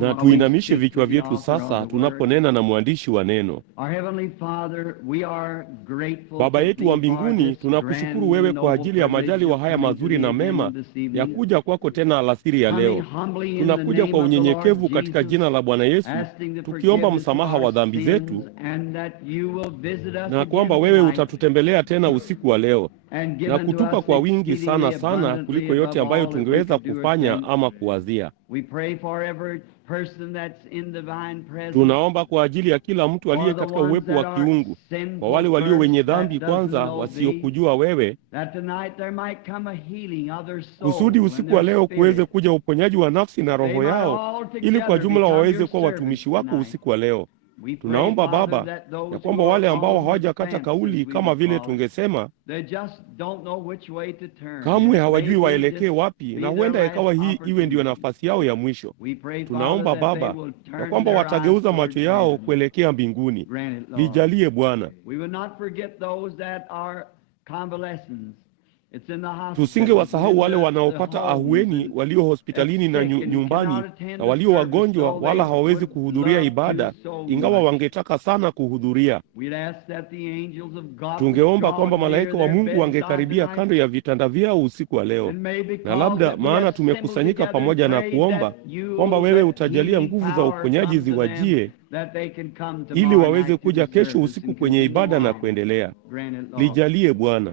Na tuinamishe vichwa vyetu sasa tunaponena na mwandishi wa neno. Baba yetu wa mbinguni, tunakushukuru wewe kwa ajili ya majaliwa haya mazuri na mema ya kuja kwako tena alasiri ya leo. Tunakuja kwa unyenyekevu katika jina la Bwana Yesu, tukiomba msamaha wa dhambi zetu, na kwamba wewe utatutembelea tena usiku wa leo na kutupa kwa wingi sana sana kuliko yote ambayo tungeweza kufanya ama kuwazia. Tunaomba kwa ajili ya kila mtu aliye katika uwepo wa kiungu, kwa wale walio wenye dhambi kwanza, wasiokujua wewe, kusudi usiku wa leo kuweze kuja uponyaji wa nafsi na roho yao, ili kwa jumla waweze kuwa watumishi wako usiku wa leo. Tunaomba Baba ya kwamba wale ambao hawajakata kauli kama vile tungesema, kamwe hawajui waelekee wapi, na huenda ikawa hii iwe ndiyo nafasi yao ya mwisho. Tunaomba Baba ya kwamba watageuza macho yao kuelekea mbinguni. Lijalie Bwana. Tusinge wasahau wale wanaopata ahueni, walio hospitalini na nyumbani, na walio wagonjwa wala hawawezi kuhudhuria ibada, ingawa wangetaka sana kuhudhuria. Tungeomba kwamba malaika wa Mungu wangekaribia kando ya vitanda vyao usiku wa leo, na labda maana tumekusanyika pamoja na kuomba kwamba wewe utajalia nguvu za uponyaji ziwajie, ili waweze kuja kesho usiku kwenye ibada na kuendelea. Lijalie Bwana.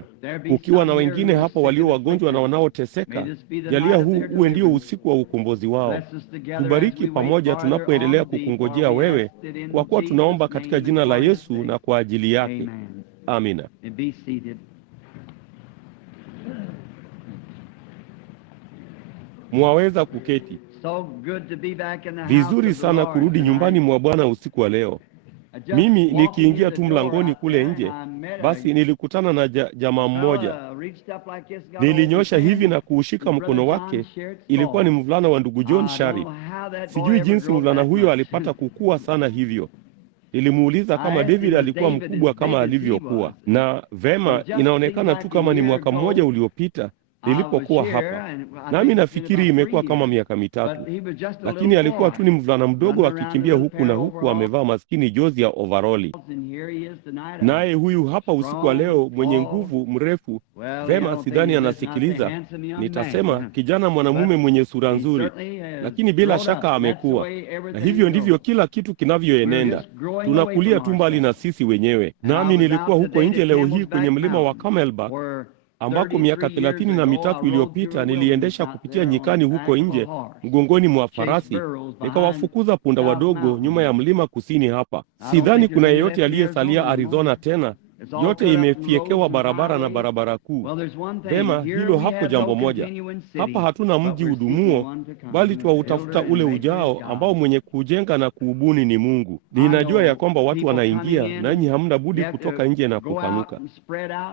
Ukiwa na wengine hapa walio wagonjwa na wanaoteseka, jalia huu uwe ndio usiku wa ukombozi wao. Tubariki pamoja tunapoendelea kukungojea wewe, kwa kuwa tunaomba katika jina la Yesu na kwa ajili yake. Amina. Mwaweza kuketi. Vizuri sana kurudi nyumbani mwa Bwana usiku wa leo. Mimi nikiingia tu mlangoni kule nje, basi nilikutana na jamaa mmoja. Nilinyosha hivi na kuushika mkono wake. Ilikuwa ni mvulana wa ndugu John Shari. Sijui jinsi mvulana huyo alipata kukua sana hivyo. Nilimuuliza kama David alikuwa mkubwa kama alivyokuwa. Na vema, inaonekana tu kama ni mwaka mmoja uliopita nilipokuwa hapa, nami nafikiri imekuwa kama miaka 3, lakini alikuwa tu ni mvulana mdogo akikimbia huku na huku, amevaa maskini jozi ya overoli. Naye huyu hapa usiku wa leo, mwenye nguvu, mrefu. Vema, sidhani anasikiliza. Nitasema kijana mwanamume mwenye sura nzuri, lakini bila shaka amekuwa. Na hivyo ndivyo kila kitu kinavyoenenda. Tunakulia tu mbali na sisi wenyewe. Nami nilikuwa huko nje leo hii kwenye mlima wa Camelback, ambako miaka 33 iliyopita niliendesha kupitia nyikani huko nje mgongoni mwa farasi, nikawafukuza punda wadogo nyuma ya mlima kusini hapa. Sidhani kuna yeyote aliyesalia Arizona tena. Yote imefiekewa barabara na barabara kuu. Vema, hilo hapo jambo moja. Hapa hatuna mji udumuo, bali twautafuta ule ujao ambao mwenye kujenga na kuubuni ni Mungu. Ninajua ya kwamba watu wanaingia, nanyi hamna budi kutoka nje na kupanuka.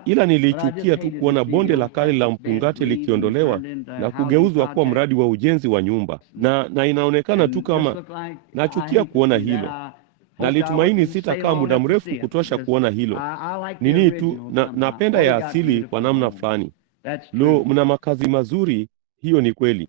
Ila nilichukia tu kuona bonde la kale la mpungate likiondolewa na kugeuzwa kuwa mradi wa ujenzi wa nyumba. Na inaonekana tu kama nachukia kuona hilo. Nalitumaini sitakaa muda mrefu kutosha kuona hilo. Nini tu napenda ya asili kwa namna fulani. Lo, mna makazi mazuri, hiyo ni kweli.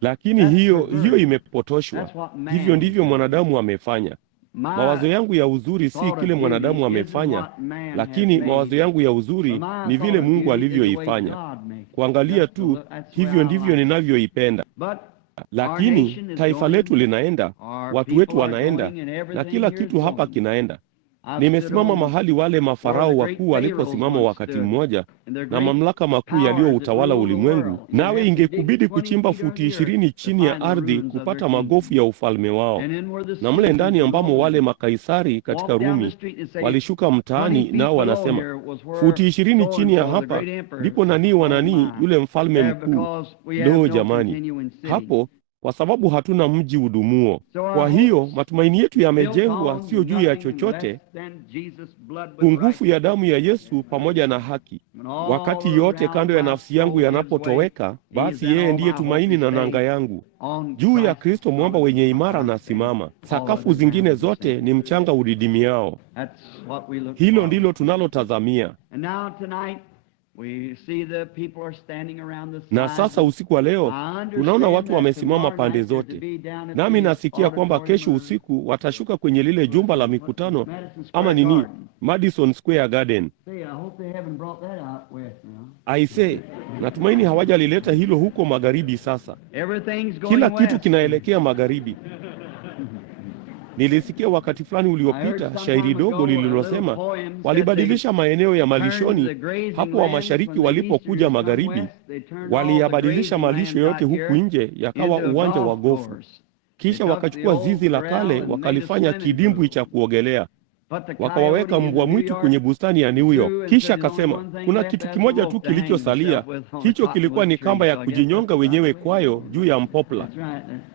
Lakini hiyo imepotoshwa. Hivyo ndivyo mwanadamu amefanya. Mawazo yangu ya uzuri si kile mwanadamu amefanya, lakini mawazo yangu ya uzuri ni vile Mungu alivyoifanya. Kuangalia tu, hivyo ndivyo ninavyoipenda. Lakini taifa letu linaenda, watu wetu wanaenda, na kila kitu hapa kinaenda. Nimesimama mahali wale mafarao wakuu waliposimama wakati mmoja, na mamlaka makuu yaliyoutawala ulimwengu, nawe ingekubidi kuchimba futi 20 chini ya ardhi kupata magofu ya ufalme wao. Na mle ndani ambamo wale makaisari katika Rumi walishuka mtaani, nao wanasema futi 20 chini ya hapa ndipo nani yule mfalme mkuu. Leo jamani, hapo kwa sababu hatuna mji udumuo. Kwa hiyo matumaini yetu yamejengwa sio juu ya chochote, pungufu ya damu ya Yesu pamoja na haki. Wakati yote kando ya nafsi yangu yanapotoweka, basi yeye ndiye tumaini na nanga yangu. Juu ya Kristo mwamba wenye imara na simama. Sakafu zingine zote ni mchanga udidimiao. Hilo ndilo tunalotazamia. Na sasa usiku wa leo tunaona watu wamesimama pande zote, nami nasikia kwamba kesho usiku watashuka kwenye lile jumba la mikutano, ama nini, Madison Square Garden. Aise, natumaini hawajalileta hilo huko magharibi. Sasa kila kitu kinaelekea magharibi. Nilisikia wakati fulani uliopita shairi dogo lililosema walibadilisha maeneo ya malishoni hapo wa mashariki walipokuja magharibi, waliyabadilisha malisho yote huku nje yakawa uwanja wa gofu. Kisha wakachukua zizi la kale wakalifanya kidimbwi cha kuogelea, wakawaweka mbwa mwitu kwenye bustani ya New York. Kisha akasema kuna kitu kimoja tu kilichosalia, hicho kilikuwa ni kamba ya kujinyonga wenyewe kwayo juu ya mpopla.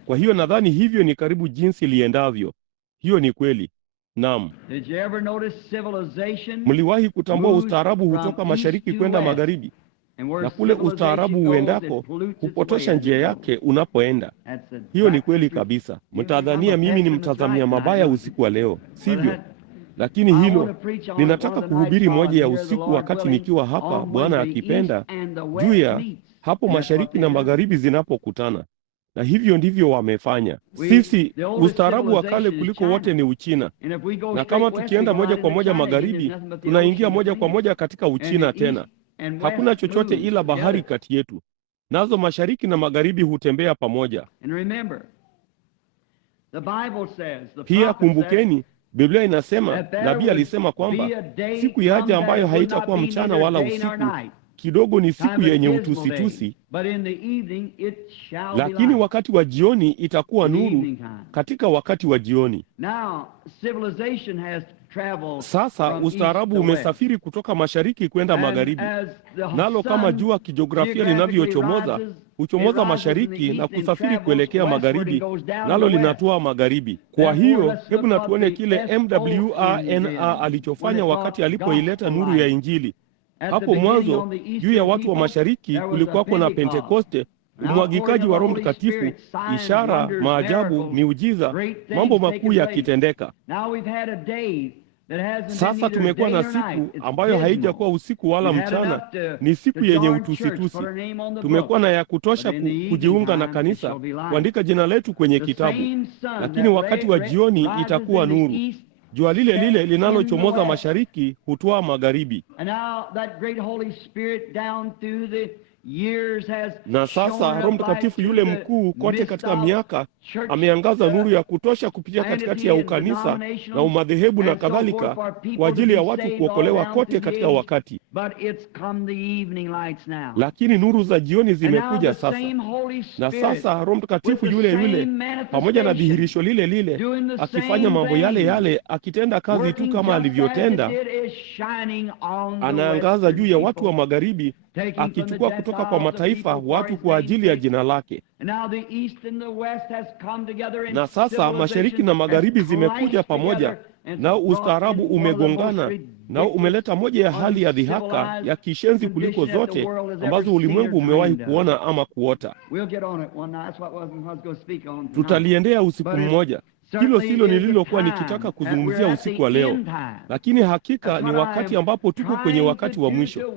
Kwa hiyo nadhani hivyo ni karibu jinsi liendavyo. Hiyo ni kweli. Naam. Mliwahi kutambua ustaarabu hutoka mashariki kwenda magharibi, na kule ustaarabu uendako hupotosha njia yake unapoenda. Hiyo ni kweli kabisa. Mtadhania mimi ni mtazamia mabaya usiku wa leo, sivyo? Lakini hilo ninataka kuhubiri moja ya usiku wakati nikiwa hapa, Bwana akipenda, juu ya hapo mashariki na magharibi zinapokutana. Na hivyo ndivyo wamefanya. Sisi ustaarabu wa kale kuliko wote ni Uchina, na kama tukienda moja kwa moja magharibi, tunaingia moja kwa moja katika Uchina tena. Hakuna chochote ila bahari kati yetu, nazo mashariki na magharibi hutembea pamoja. Pia kumbukeni, Biblia inasema, nabii alisema kwamba siku yaja ambayo haitakuwa mchana wala usiku, kidogo ni siku yenye utusitusi, lakini wakati wa jioni itakuwa nuru katika wakati wa jioni. Sasa ustaarabu umesafiri kutoka mashariki kwenda magharibi, nalo kama jua kijiografia linavyochomoza, huchomoza mashariki na kusafiri kuelekea magharibi, nalo linatoa magharibi. Kwa hiyo hebu na tuone kile MWRNA alichofanya wakati alipoileta nuru ya Injili. Hapo mwanzo juu ya watu wa mashariki kulikuwako na Pentekoste, umwagikaji wa Roho Mtakatifu, ishara, maajabu, miujiza, mambo makuu yakitendeka. Sasa tumekuwa na siku ambayo haijakuwa usiku wala mchana, ni siku yenye utusitusi. Tumekuwa na ya kutosha kujiunga na kanisa, kuandika jina letu kwenye kitabu, lakini wakati wa jioni itakuwa nuru. Jua lile lile linalochomoza mashariki hutoa magharibi. Na sasa Roho Mtakatifu yule mkuu kote katika miaka ameangaza nuru ya kutosha kupitia katikati ya ukanisa na umadhehebu na kadhalika, kwa ajili ya watu kuokolewa kote katika wakati. Lakini nuru za jioni zimekuja sasa, na sasa Roho Mtakatifu yule yule pamoja na dhihirisho lile lile akifanya mambo yale yale, akitenda kazi tu kama alivyotenda, anaangaza juu ya watu wa magharibi, akichukua kutoka kwa mataifa watu kwa ajili ya jina lake. Na sasa mashariki na magharibi zimekuja pamoja, nao ustaarabu umegongana, nao umeleta moja ya hali ya dhihaka ya kishenzi kuliko zote ambazo ulimwengu umewahi kuona ama kuota. Tutaliendea usiku mmoja. Hilo silo nililokuwa nikitaka kuzungumzia usiku wa leo, lakini hakika ni wakati ambapo tuko kwenye wakati wa mwisho.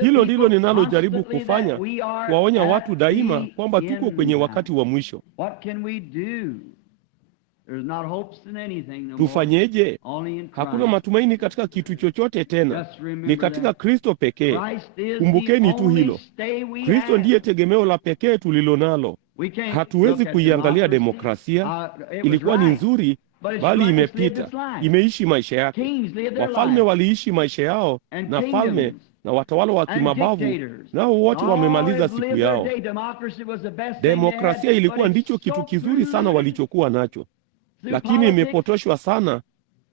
Hilo ndilo ninalojaribu kufanya, kuwaonya watu daima kwamba tuko kwenye wakati wa mwisho. Tufanyeje? Hakuna matumaini katika kitu chochote tena, ni katika Kristo pekee. Kumbukeni tu hilo. Kristo ndiye tegemeo la pekee tulilo nalo. Hatuwezi kuiangalia demokrasia, ilikuwa ni nzuri, bali imepita, imeishi maisha yake. Wafalme waliishi maisha yao, na falme na watawala wa kimabavu nao wote wamemaliza siku yao. Demokrasia ilikuwa ndicho kitu kizuri sana walichokuwa nacho, lakini imepotoshwa sana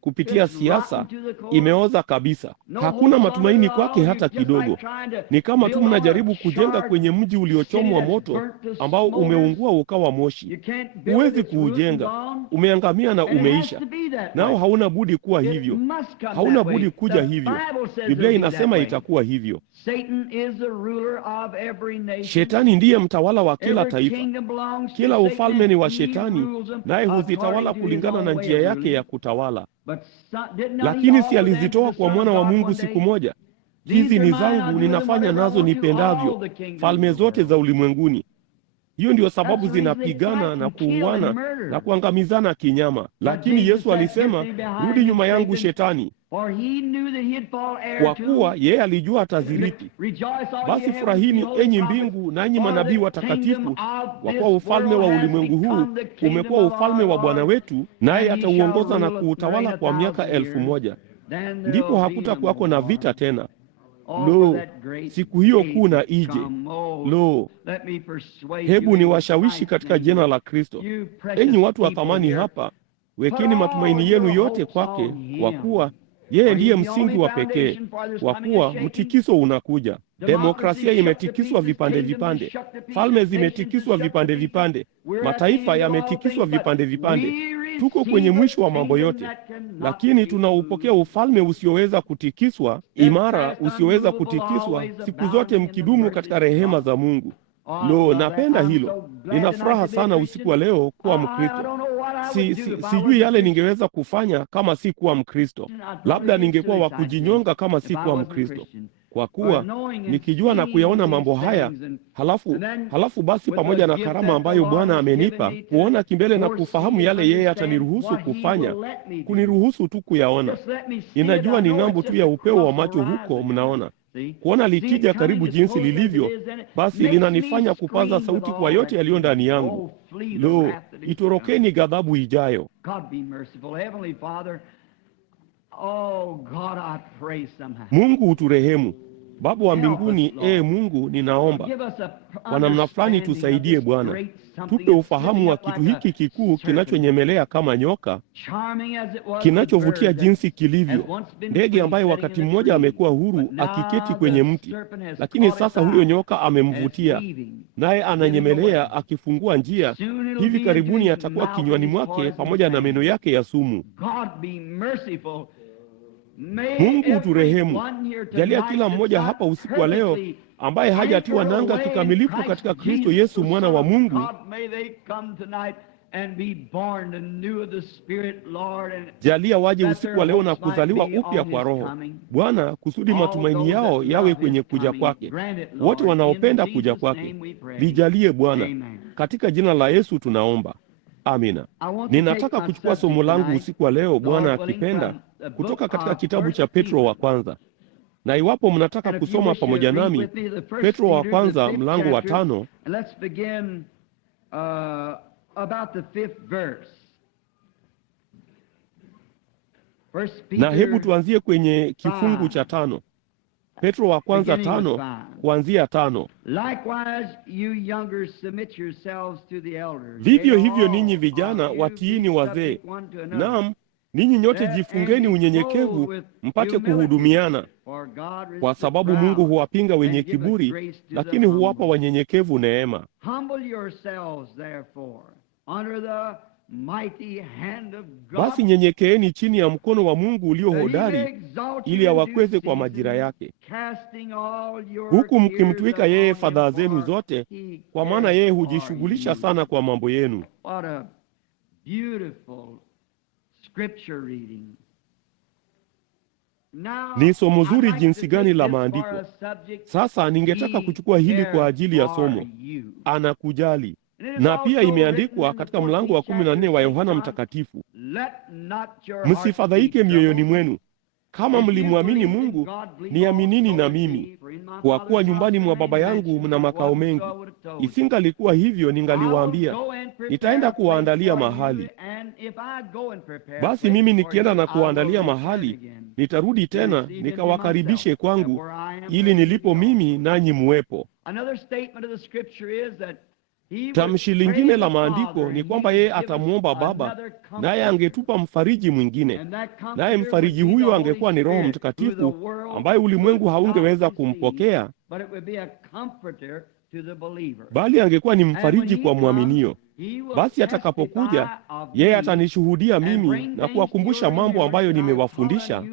kupitia siasa, imeoza kabisa. Hakuna matumaini kwake hata kidogo. Ni kama tu mnajaribu kujenga kwenye mji uliochomwa moto ambao umeungua ukawa moshi. Huwezi kuujenga, umeangamia na umeisha. Nao hauna budi kuwa hivyo, hauna budi kuja hivyo. Biblia inasema itakuwa hivyo. Shetani ndiye mtawala wa kila taifa. Kila ufalme ni wa Shetani, naye huzitawala kulingana na njia yake ya kutawala. Lakini si alizitoa kwa mwana wa Mungu siku moja? hizi ni zangu, ninafanya nazo nipendavyo, falme zote za ulimwenguni. Hiyo ndio sababu zinapigana na kuuana na kuangamizana kinyama. Lakini Yesu alisema, rudi nyuma yangu Shetani, kwa kuwa yeye alijua atazirithi. Basi furahini enyi mbingu, nanyi manabii watakatifu, kwa kuwa ufalme wa ulimwengu huu umekuwa ufalme wa Bwana wetu, naye atauongoza na kuutawala kwa miaka 1000. Ndipo hakutakuwako na vita tena. Lo, siku hiyo kuu na ije! Lo, hebu niwashawishi katika jina la Kristo. Enyi watu wa thamani hapa, wekeni matumaini yenu yote kwake, kwa kuwa yeye ndiye msingi wa pekee. Kwa kuwa mtikiso unakuja. Demokrasia imetikiswa vipande vipande, falme zimetikiswa vipande vipande, mataifa yametikiswa vipande vipande. Tuko kwenye mwisho wa mambo yote, lakini tunaupokea ufalme usioweza kutikiswa, imara, usioweza kutikiswa, siku zote mkidumu katika rehema za Mungu. Lo, napenda hilo. Nina furaha sana usiku wa leo kuwa Mkristo. Sijui yale ningeweza kufanya kama si kuwa Mkristo. Labda ningekuwa wa kujinyonga kama si kuwa Mkristo. Kwa kuwa nikijua na kuyaona mambo haya, halafu basi pamoja na karama ambayo Bwana amenipa kuona kimbele na kufahamu yale yeye ataniruhusu kufanya, kuniruhusu tu kuyaona. Ninajua ni ng'ambo tu ya upeo wa macho huko, mnaona. Kuona likija karibu jinsi lilivyo, basi linanifanya kupaza sauti kwa yote yaliyo ndani yangu. Lo, itorokeni ghadhabu ijayo. Mungu uturehemu. Baba wa mbinguni, Mungu, ninaomba kwa namna fulani tusaidie Bwana. Tupe ufahamu wa kitu hiki kikuu kinachonyemelea kama nyoka, kinachovutia jinsi kilivyo, ndege ambaye wakati mmoja amekuwa huru akiketi kwenye mti, lakini sasa huyo nyoka amemvutia, naye ananyemelea akifungua njia. Hivi karibuni atakuwa kinywani mwake pamoja na meno yake ya sumu. Mungu uturehemu. Jalia kila mmoja hapa usiku wa leo ambaye hajatiwa nanga kikamilifu katika Kristo Yesu mwana wa Mungu, jalia waje usiku wa leo na kuzaliwa upya kwa Roho Bwana, kusudi matumaini yao yawe kwenye kuja kwake. Wote wanaopenda kuja kwake, lijalie Bwana. Katika jina la Yesu tunaomba, amina. Ninataka kuchukua somo langu usiku wa leo, Bwana akipenda, kutoka katika kitabu cha Petro wa kwanza. Na iwapo mnataka kusoma pamoja nami, Petro wa kwanza mlango wa 5. Na hebu tuanzie kwenye kifungu cha 5. Petro wa kwanza 5 kuanzia 5. Vivyo hivyo ninyi vijana watiini wazee. Naam, ninyi nyote jifungeni unyenyekevu mpate kuhudumiana, kwa sababu Mungu huwapinga wenye kiburi, lakini huwapa wanyenyekevu neema. Basi nyenyekeeni chini ya mkono wa Mungu ulio hodari, ili awakweze kwa majira yake, huku mkimtwika yeye fadhaa zenu zote, kwa maana yeye hujishughulisha sana kwa mambo yenu. Ni somo zuri jinsi gani la maandiko. Sasa ningetaka kuchukua hili kwa ajili ya somo, anakujali. Na pia imeandikwa katika mlango wa 14 wa Yohana Mtakatifu, msifadhaike mioyoni mwenu, kama mlimwamini Mungu, niaminini na mimi, kwa kuwa nyumbani mwa Baba yangu mna makao mengi. Isingalikuwa hivyo, ningaliwaambia, nitaenda kuwaandalia mahali. Basi mimi nikienda na kuwaandalia mahali, nitarudi tena nikawakaribishe kwangu, ili nilipo mimi nanyi muwepo. Tamshi lingine la maandiko ni kwamba yeye atamwomba Baba, naye angetupa mfariji mwingine, naye mfariji huyo angekuwa ni Roho Mtakatifu, ambaye ulimwengu haungeweza kumpokea, bali angekuwa ni mfariji kwa mwaminio. Basi atakapokuja, yeye atanishuhudia mimi na kuwakumbusha mambo ambayo nimewafundisha,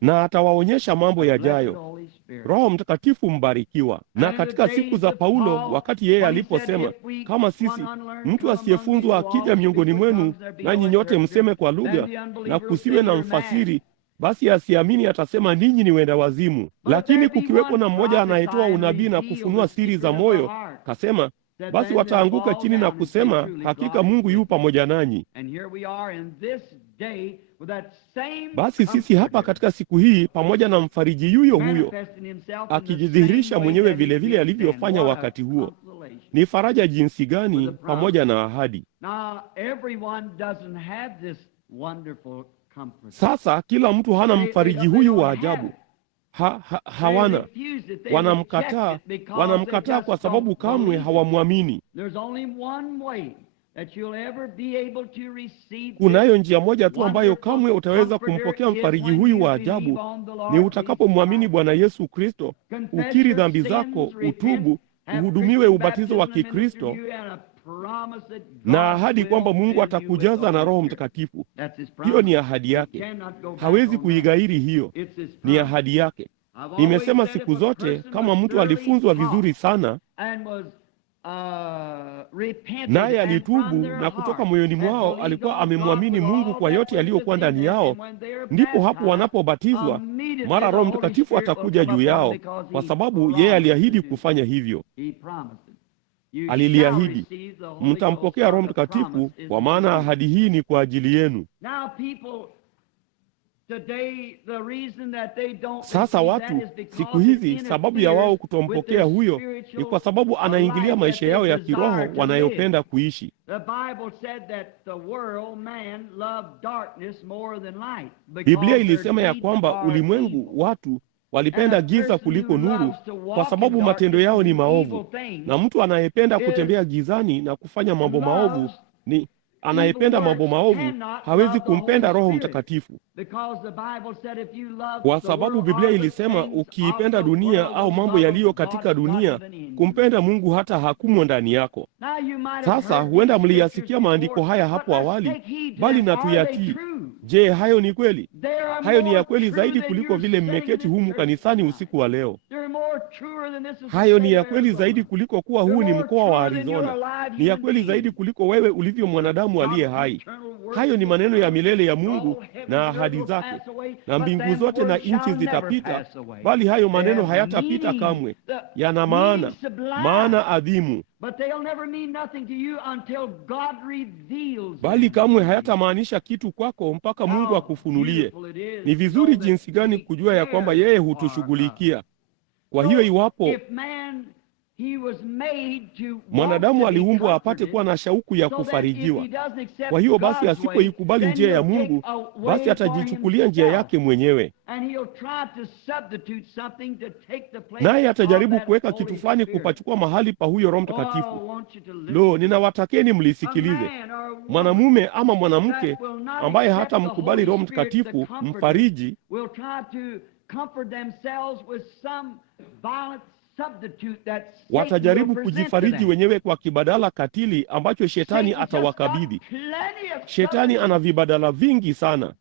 na atawaonyesha mambo yajayo. Roho Mtakatifu mbarikiwa. Na katika siku za Paulo, wakati yeye aliposema, kama sisi mtu asiyefunzwa akija miongoni mwenu, nanyi nyote mseme kwa lugha, na kusiwe na mfasiri, basi asiamini atasema ninyi ni wenda wazimu. Lakini kukiwepo na mmoja anayetoa unabii na kufunua siri za moyo, kasema, basi wataanguka chini na kusema, hakika Mungu yu pamoja nanyi. Basi sisi hapa katika siku hii pamoja na mfariji yuyo huyo akijidhihirisha mwenyewe vile vile alivyofanya wakati huo. Ni faraja jinsi gani pamoja na ahadi. Sasa kila mtu hana mfariji huyu wa ajabu. Hawana. Wanamkataa kwa sababu kamwe hawamwamini. Kunayo njia moja tu ambayo kamwe utaweza kumpokea mfariji huyu wa ajabu, ni utakapomwamini Bwana Yesu Kristo, ukiri dhambi zako, utubu, uhudumiwe ubatizo wa Kikristo na ahadi kwamba Mungu atakujaza na Roho Mtakatifu. Hiyo ni ahadi yake. Hawezi kuighairi hiyo. Ni ahadi yake. Nimesema siku zote, kama mtu alifunzwa vizuri sana naye alitubu na kutoka moyoni mwao alikuwa amemwamini Mungu kwa yote yaliyokuwa ndani yao, ndipo hapo wanapobatizwa, mara Roho Mtakatifu atakuja juu yao, kwa sababu yeye aliahidi kufanya hivyo. Aliliahidi, mtampokea Roho Mtakatifu, kwa maana ahadi hii ni kwa ajili yenu. Sasa watu siku hizi, sababu ya wao kutompokea huyo ni kwa sababu anaingilia maisha yao ya kiroho wanayopenda kuishi. Biblia ilisema ya kwamba ulimwengu, watu walipenda giza kuliko nuru, kwa sababu matendo yao ni maovu. Na mtu anayependa kutembea gizani na kufanya mambo maovu, ni anayependa mambo maovu, hawezi kumpenda Roho Mtakatifu, kwa sababu Biblia ilisema ukiipenda dunia au mambo yaliyo katika dunia, kumpenda Mungu hata hakumo ndani yako. Sasa huenda mliyasikia maandiko haya hapo awali, bali na tuyatii. Je, hayo ni kweli? Hayo ni ya kweli zaidi kuliko vile mmeketi humu kanisani usiku wa leo. Hayo ni ya kweli zaidi kuliko kuwa huu ni mkoa wa Arizona. Ni ya kweli zaidi kuliko wewe ulivyo mwanadamu aliye hai. Hayo ni maneno ya milele ya Mungu na ahadi zake. Na mbingu zote na nchi zitapita, bali hayo maneno hayatapita kamwe. Yana maana adhimu, bali kamwe hayatamaanisha kitu kwako mpaka Mungu akufunulie. Ni vizuri jinsi gani kujua ya kwamba yeye hutushughulikia. Kwa hiyo iwapo mwanadamu aliumbwa apate kuwa na shauku ya kufarijiwa, kwa hiyo basi asipoikubali njia ya Mungu, basi atajichukulia njia yake mwenyewe, naye atajaribu kuweka kitu fulani kupachukua mahali pa huyo Roho Mtakatifu. Lo, ninawatakeni mlisikilize. Mwanamume ama mwanamke ambaye hata mkubali Roho Mtakatifu mfariji, watajaribu kujifariji wenyewe kwa kibadala katili ambacho shetani atawakabidhi. Shetani ana vibadala vingi sana.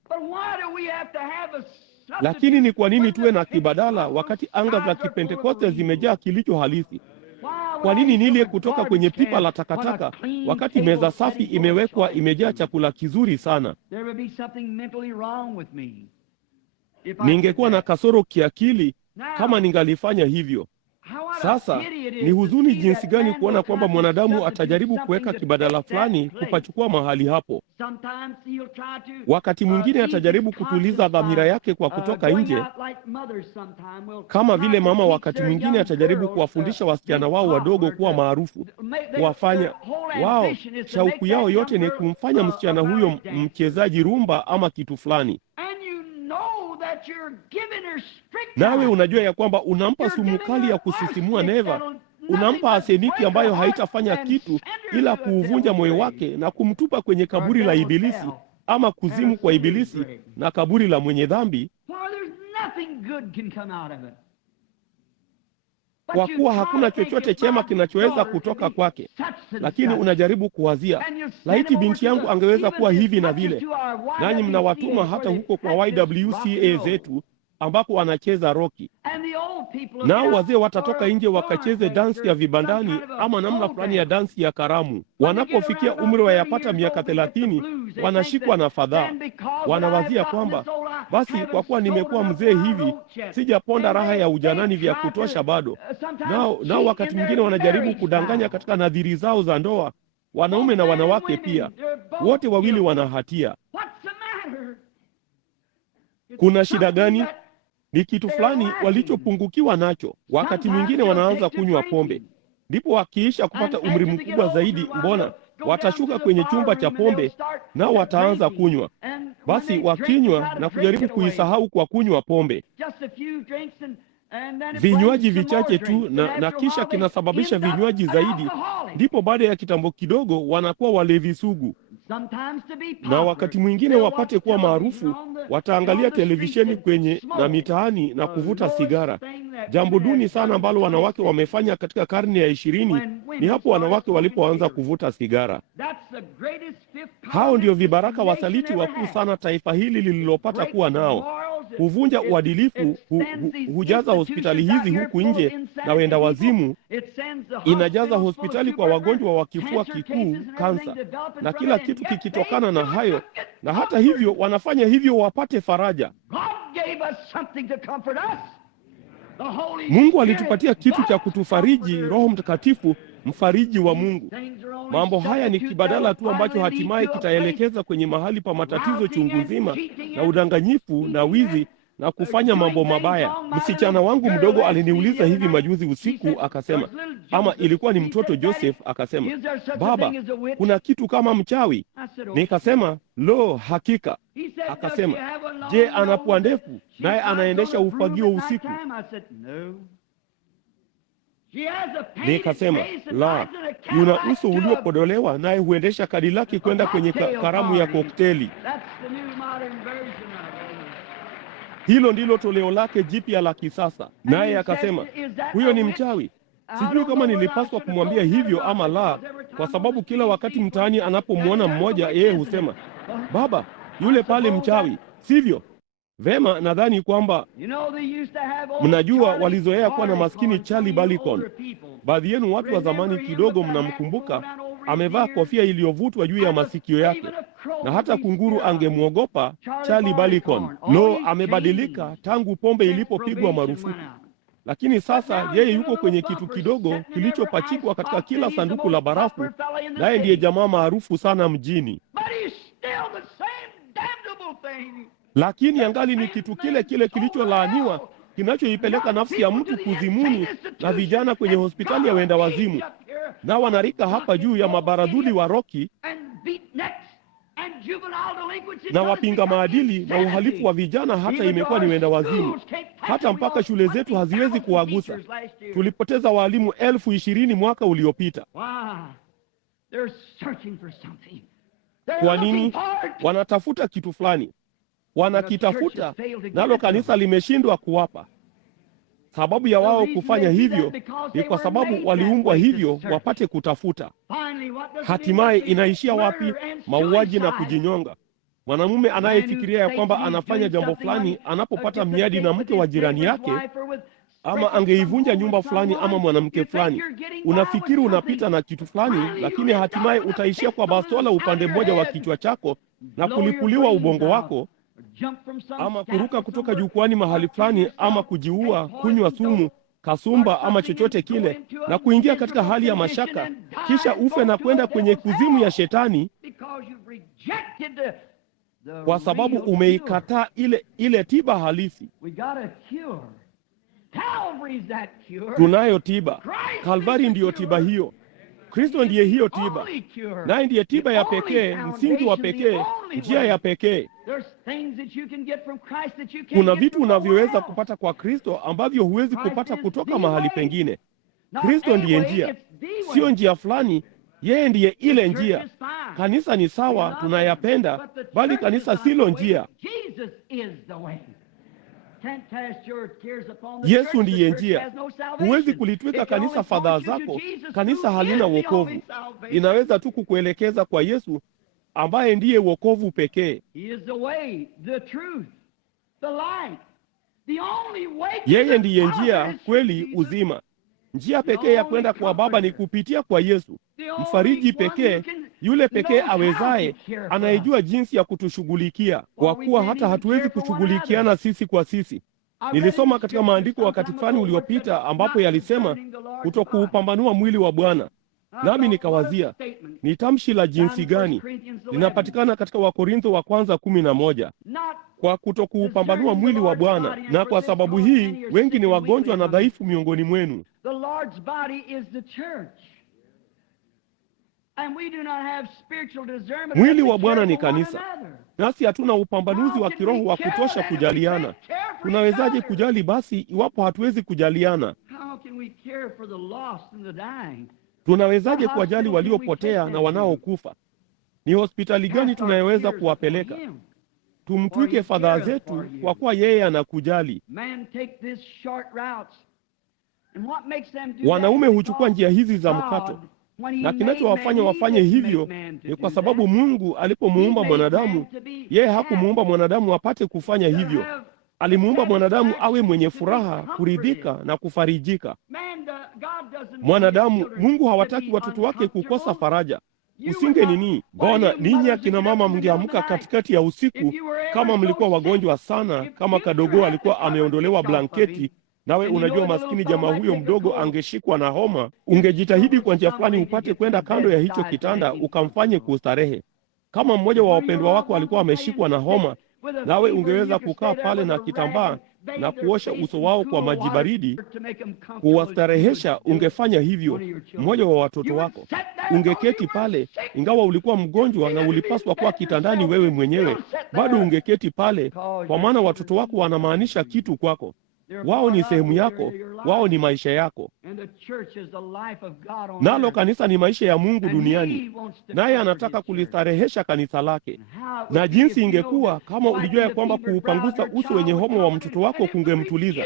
Lakini ni kwa nini tuwe na kibadala wakati anga za Kipentekoste zimejaa kilicho halisi? Kwa nini nile kutoka kwenye pipa la takataka wakati meza safi imewekwa imejaa chakula kizuri sana? Ningekuwa na kasoro kiakili kama ningalifanya hivyo. Sasa ni huzuni jinsi gani kuona kwamba mwanadamu atajaribu kuweka kibadala fulani kupachukua mahali hapo. Wakati mwingine atajaribu kutuliza dhamira yake kwa kutoka nje, kama vile mama wakati mwingine atajaribu kuwafundisha wasichana wao wadogo kuwa maarufu, kuwafanya wao, shauku yao yote ni kumfanya msichana huyo mchezaji rumba ama kitu fulani. Nawe unajua ya kwamba unampa sumu kali ya kusisimua neva, unampa aseniki ambayo haitafanya kitu ila kuuvunja moyo wake na kumtupa kwenye kaburi la Ibilisi ama kuzimu kwa Ibilisi na kaburi la mwenye dhambi, kwa kuwa hakuna chochote chema kinachoweza kutoka kwake. Lakini unajaribu kuwazia, laiti binti yangu angeweza kuwa hivi na vile. Nanyi mnawatuma hata huko kwa YWCA zetu, ambako wanacheza roki, nao wazee watatoka nje wakacheze dansi ya vibandani ama namna fulani ya dansi ya karamu. Wanapofikia umri wa yapata miaka 30, wanashikwa na fadhaa. Wanawazia kwamba basi, kwa kuwa nimekuwa mzee hivi, sijaponda raha ya ujanani vya kutosha bado. Nao wakati mwingine wanajaribu kudanganya katika nadhiri zao za ndoa, wanaume na wanawake pia, wote wawili wana hatia. Kuna shida gani? Ni kitu fulani walichopungukiwa nacho. Wakati mwingine wanaanza kunywa pombe, ndipo wakiisha kupata umri mkubwa zaidi, mbona watashuka kwenye chumba cha pombe nao wataanza kunywa. Basi wakinywa na kujaribu kuisahau kwa kunywa pombe, vinywaji vichache tu, na kisha kinasababisha vinywaji zaidi, ndipo baada ya kitambo kidogo wanakuwa walevi sugu. Na wakati mwingine wapate kuwa maarufu, wataangalia televisheni kwenye na mitaani na kuvuta sigara. Jambo duni sana ambalo wanawake wamefanya katika karne ya 20 ni hapo wanawake walipoanza kuvuta sigara. Hao ndio vibaraka wasaliti wakuu sana taifa hili lililopata kuwa nao. Huvunja uadilifu, hujaza hospitali hizi huku nje na wenda wazimu. Inajaza hospitali kwa wagonjwa wa kifua kikuu, kansa, na kila kitu kikitokana na hayo, na hata hivyo wanafanya hivyo wapate faraja. Mungu alitupatia kitu cha kutufariji, Roho Mtakatifu, mfariji wa Mungu. Mambo haya ni kibadala tu ambacho hatimaye kitaelekeza kwenye mahali pa matatizo chungu nzima na udanganyifu na wizi na kufanya mambo mabaya. Msichana wangu mdogo aliniuliza hivi majuzi usiku, akasema, ama ilikuwa ni mtoto Joseph, akasema, baba, kuna kitu kama mchawi? Nikasema, lo, hakika. Akasema, je, ana pua ndefu naye anaendesha ufagio usiku? Nikasema, la, yuna uso uliopodolewa naye huendesha Cadillac kwenda kwenye karamu ya kokteli. Hilo ndilo toleo lake jipya la kisasa. Naye akasema, huyo ni mchawi. Sijui kama nilipaswa kumwambia hivyo ama la, kwa sababu kila wakati mtaani anapomwona mmoja, yeye husema, baba, yule pale mchawi, sivyo? Vema, nadhani kwamba mnajua walizoea kuwa na maskini Charlie Ballicon. Baadhi yenu watu wa zamani kidogo mnamkumbuka. Amevaa kofia iliyovutwa juu ya masikio yake, na hata kunguru angemwogopa Charlie Ballicon. Lo, amebadilika tangu pombe ilipopigwa marufuku. Lakini sasa yeye yuko kwenye kitu kidogo kilichopachikwa katika kila sanduku la barafu, naye ndiye jamaa maarufu sana mjini. Lakini angali ni kitu kile kile kilicholaaniwa, kinachoipeleka nafsi ya mtu kuzimuni, na vijana kwenye hospitali ya wenda wazimu, na wanarika hapa juu ya mabaradhuli wa roki na wapinga maadili na uhalifu wa vijana. Hata imekuwa ni wenda wazimu, hata mpaka shule zetu haziwezi kuwagusa. Tulipoteza walimu 20,000 mwaka uliopita. Kwa nini? Wanatafuta kitu fulani, wanakitafuta, nalo kanisa limeshindwa kuwapa. Sababu ya wao kufanya hivyo ni kwa sababu waliumbwa hivyo wapate kutafuta. Hatimaye inaishia wapi? Mauaji na kujinyonga. Mwanamume anayefikiria ya kwamba anafanya jambo fulani anapopata miadi na mke wa jirani yake, ama angeivunja nyumba fulani ama mwanamke fulani, unafikiri unapita na kitu fulani, lakini hatimaye utaishia kwa bastola upande mmoja wa kichwa chako na kulipuliwa ubongo wako, ama kuruka kutoka jukwani mahali fulani, ama kujiua, kunywa sumu, kasumba ama chochote kile, na kuingia katika hali ya mashaka, kisha ufe na kwenda kwenye kuzimu ya Shetani, kwa sababu umeikataa ile tiba halisi. Tunayo tiba. Kalvari ndiyo tiba hiyo. Kristo ndiye hiyo tiba, naye ndiye tiba ya pekee, msingi wa pekee, njia ya pekee. Kuna vitu unavyoweza kupata kwa Kristo ambavyo huwezi kupata kutoka mahali pengine. Kristo ndiye njia, sio njia fulani. Yeye ndiye ile njia. Kanisa ni sawa, tunayapenda, bali kanisa silo njia. Yesu ndiye njia. Huwezi kulitwika kanisa fadhaa zako. Kanisa halina wokovu. Inaweza tu kukuelekeza kwa Yesu ambaye ndiye wokovu pekee. Yeye ndiye njia, kweli, uzima. Njia pekee ya kwenda kwa Baba ni kupitia kwa Yesu. Mfariji pekee, yule pekee awezaye, anayejua jinsi ya kutushughulikia, kwa kuwa hata hatuwezi kushughulikiana sisi kwa sisi. Nilisoma katika maandiko wakati fulani uliopita ambapo yalisema kutokuupambanua mwili wa Bwana. Nami nikawazia, ni tamshi la jinsi gani? Linapatikana katika Wakorintho wa kwanza 11. Kwa kutokuupambanua mwili wa Bwana, na kwa sababu hii wengi ni wagonjwa na dhaifu miongoni mwenu. Mwili wa Bwana ni kanisa, nasi hatuna upambanuzi wa kiroho wa kutosha kujaliana. Tunawezaje kujali basi iwapo hatuwezi kujaliana? Tunawezaje kuwajali waliopotea na wanaokufa? Ni hospitali gani tunayoweza kuwapeleka? Tumtwike fadhaa zetu, kwa kuwa yeye anakujali. Wanaume huchukua njia hizi za mkato, na kinachowafanya wafanye hivyo ni kwa sababu Mungu alipomuumba mwanadamu, yeye hakumuumba mwanadamu apate kufanya hivyo. Alimuumba mwanadamu awe mwenye furaha, kuridhika na kufarijika. Mwanadamu, Mungu hawataki watoto wake kukosa faraja. Usinge nini? Bona ninyi akina mama mngeamka katikati ya usiku kama mlikuwa wagonjwa sana, kama kadogo alikuwa ameondolewa blanketi, nawe unajua maskini jamaa huyo mdogo angeshikwa na homa, ungejitahidi kwa njia fulani upate kwenda kando ya hicho kitanda ukamfanye kustarehe. Kama mmoja wa wapendwa wako alikuwa ameshikwa na homa, nawe ungeweza kukaa pale na kitambaa na kuosha uso wao kwa maji baridi kuwastarehesha. Ungefanya hivyo mmoja wa watoto wako. Ungeketi pale, ingawa ulikuwa mgonjwa na ulipaswa kuwa kitandani wewe mwenyewe, bado ungeketi pale, kwa maana watoto wako wanamaanisha kitu kwako. Wao ni sehemu yako, wao ni maisha yako. Nalo kanisa ni maisha ya Mungu duniani, naye anataka kulistarehesha kanisa lake. Na jinsi ingekuwa kama ulijua ya kwamba kuupangusa uso wenye homa wa mtoto wako kungemtuliza,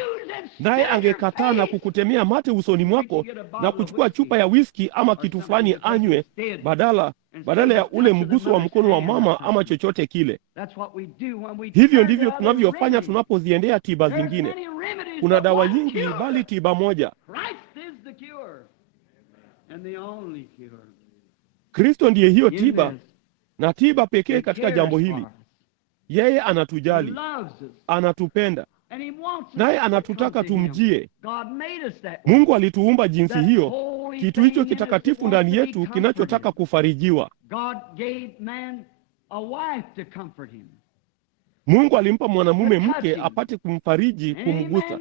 naye angekataa na kukutemea mate usoni mwako na kuchukua chupa ya whisky ama kitu fulani anywe badala ya ule mguso wa mkono wa mama ama chochote kile. Hivyo ndivyo tunavyofanya tunapoziendea tiba zingine. Kuna dawa nyingi, bali tiba moja. Kristo ndiye hiyo tiba, na tiba pekee katika jambo hili. Yeye anatujali, anatupenda, naye anatutaka tumjie. Mungu alituumba jinsi hiyo, kitu hicho kitakatifu ndani yetu kinachotaka kufarijiwa. Mungu alimpa mwanamume mke apate kumfariji, kumgusa.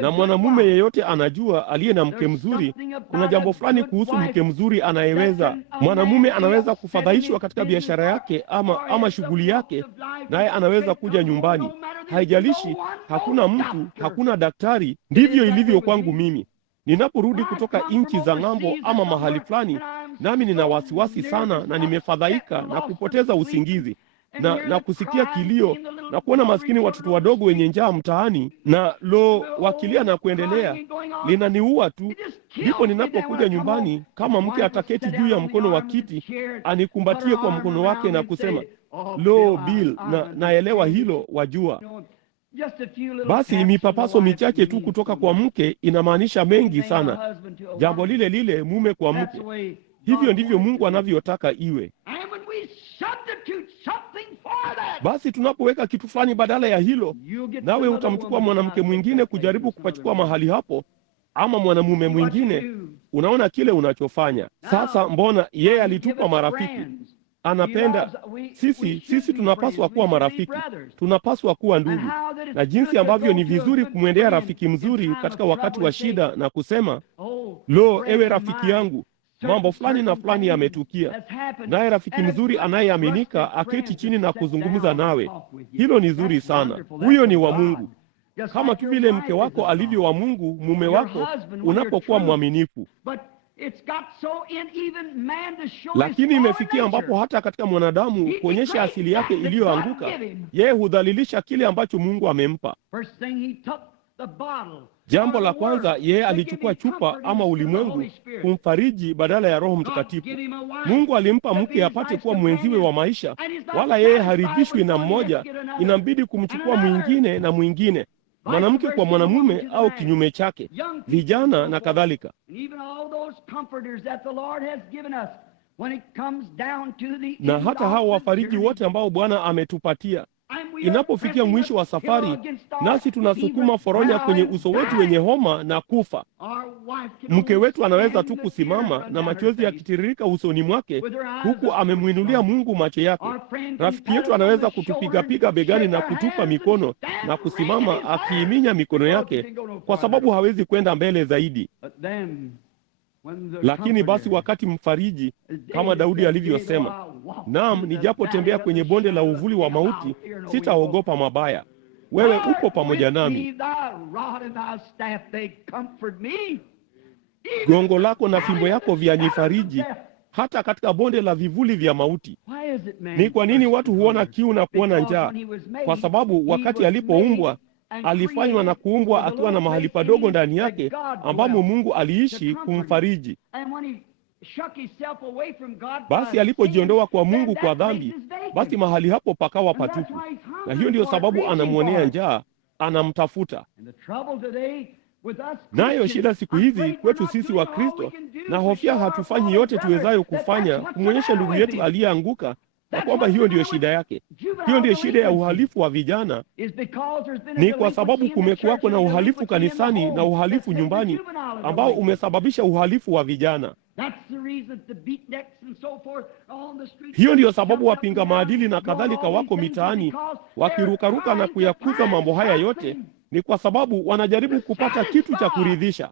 Na mwanamume yeyote anajua, aliye na mke mzuri, kuna jambo fulani kuhusu mke mzuri anayeweza. Mwanamume anaweza kufadhaishwa katika biashara yake ama shughuli yake, naye anaweza kuja nyumbani. Haijalishi, hakuna mtu, hakuna daktari. Ndivyo ilivyo kwangu mimi. Ninaporudi kutoka nchi za ng'ambo ama mahali fulani, nami nina wasiwasi sana na nimefadhaika na kupoteza usingizi na kusikia kilio na kuona maskini watoto wadogo wenye njaa mtaani na wakilia na kuendelea, linaniua tu. Ndipo ninapokuja nyumbani, kama mke ataketi juu ya mkono wa kiti, anikumbatie kwa mkono wake na kusema, Bill, naelewa hilo, wajua. Basi mipapaso michache tu kutoka kwa mke inamaanisha mengi sana. Jambo lile lile mume kwa mke. Hivyo ndivyo Mungu anavyotaka iwe. Basi tunapoweka kitu fulani badala ya hilo, nawe utamchukua mwanamke mwingine kujaribu kupachukua mahali hapo, ama mwanamume mwingine. Unaona kile unachofanya sasa. Mbona yeye alitupa marafiki? Anapenda sisi tunapaswa kuwa marafiki, tunapaswa kuwa ndugu. Na jinsi ambavyo ni vizuri kumwendea rafiki mzuri katika wakati wa shida na kusema, ewe rafiki yangu, mambo fulani na fulani yametukia. Naye rafiki mzuri anayeaminika aketi chini na kuzungumza nawe. Hilo ni zuri sana. Huyo ni wa Mungu. Kama tu vile mke wako alivyo wa Mungu, mume wako, unapokuwa mwaminifu. Lakini imefikia ambapo hata katika mwanadamu kuonyesha asili yake iliyoanguka, yeye hudhalilisha kile ambacho Mungu amempa. Jambo la kwanza, yeye alichukua chupa ama ulimwengu kumfariji badala ya Roho Mtakatifu. Mungu alimpa mke apate kuwa mwenziwe wa maisha, wala yeye haridhishwi na mmoja, inambidi kumchukua mwingine na mwingine. mwanamke kwa mwanamume au kinyume chake, vijana na kadhalika. Na hata hao wafariji wote ambao Bwana ametupatia, inapofikia mwisho wa safari, nasi tunasukuma foronya kwenye uso wetu wenye homa na kufa, mke wetu anaweza tu kusimama na machozi yakitiririka usoni mwake, huku amemwinulia Mungu macho yake. Rafiki yetu anaweza kutupiga begani na kutupa mikono na kusimama akiiminya mikono yake, kwa sababu hawezi kwenda mbele zaidi. Lakini basi wakati mfariji, kama Daudi alivyosema, naam, nijapotembea kwenye bonde la uvuli wa mauti, sitaogopa mabaya, wewe upo pamoja nami. Gongo lako na fimbo yako vyanifariji hata katika bonde la vivuli vya mauti. Ni kwa nini watu huona kiu na kuona njaa? Kwa sababu wakati alipoumbwa, alifanywa na kuumbwa akiwa na mahali padogo ndani yake ambamo Mungu aliishi kumfariji. Basi alipojiondoa kwa Mungu kwa dhambi, basi mahali hapo pakawa patupu. Na hiyo ndiyo sababu anamwonea njaa, anamtafuta. Nayo shida siku hizi kwetu sisi wa Kristo, na hofia hatufanyi yote tuwezayo kufanya kumwonyesha ndugu yetu aliyeanguka na kwamba hiyo ndiyo shida yake. Hiyo ndiyo shida ya uhalifu wa vijana, ni kwa sababu kumekuwako na uhalifu kanisani na uhalifu nyumbani ambao umesababisha uhalifu wa vijana. Hiyo ndiyo sababu wapinga maadili na kadhalika wako mitaani wakirukaruka na kuyakuza mambo haya yote, ni kwa sababu wanajaribu kupata kitu cha kuridhisha.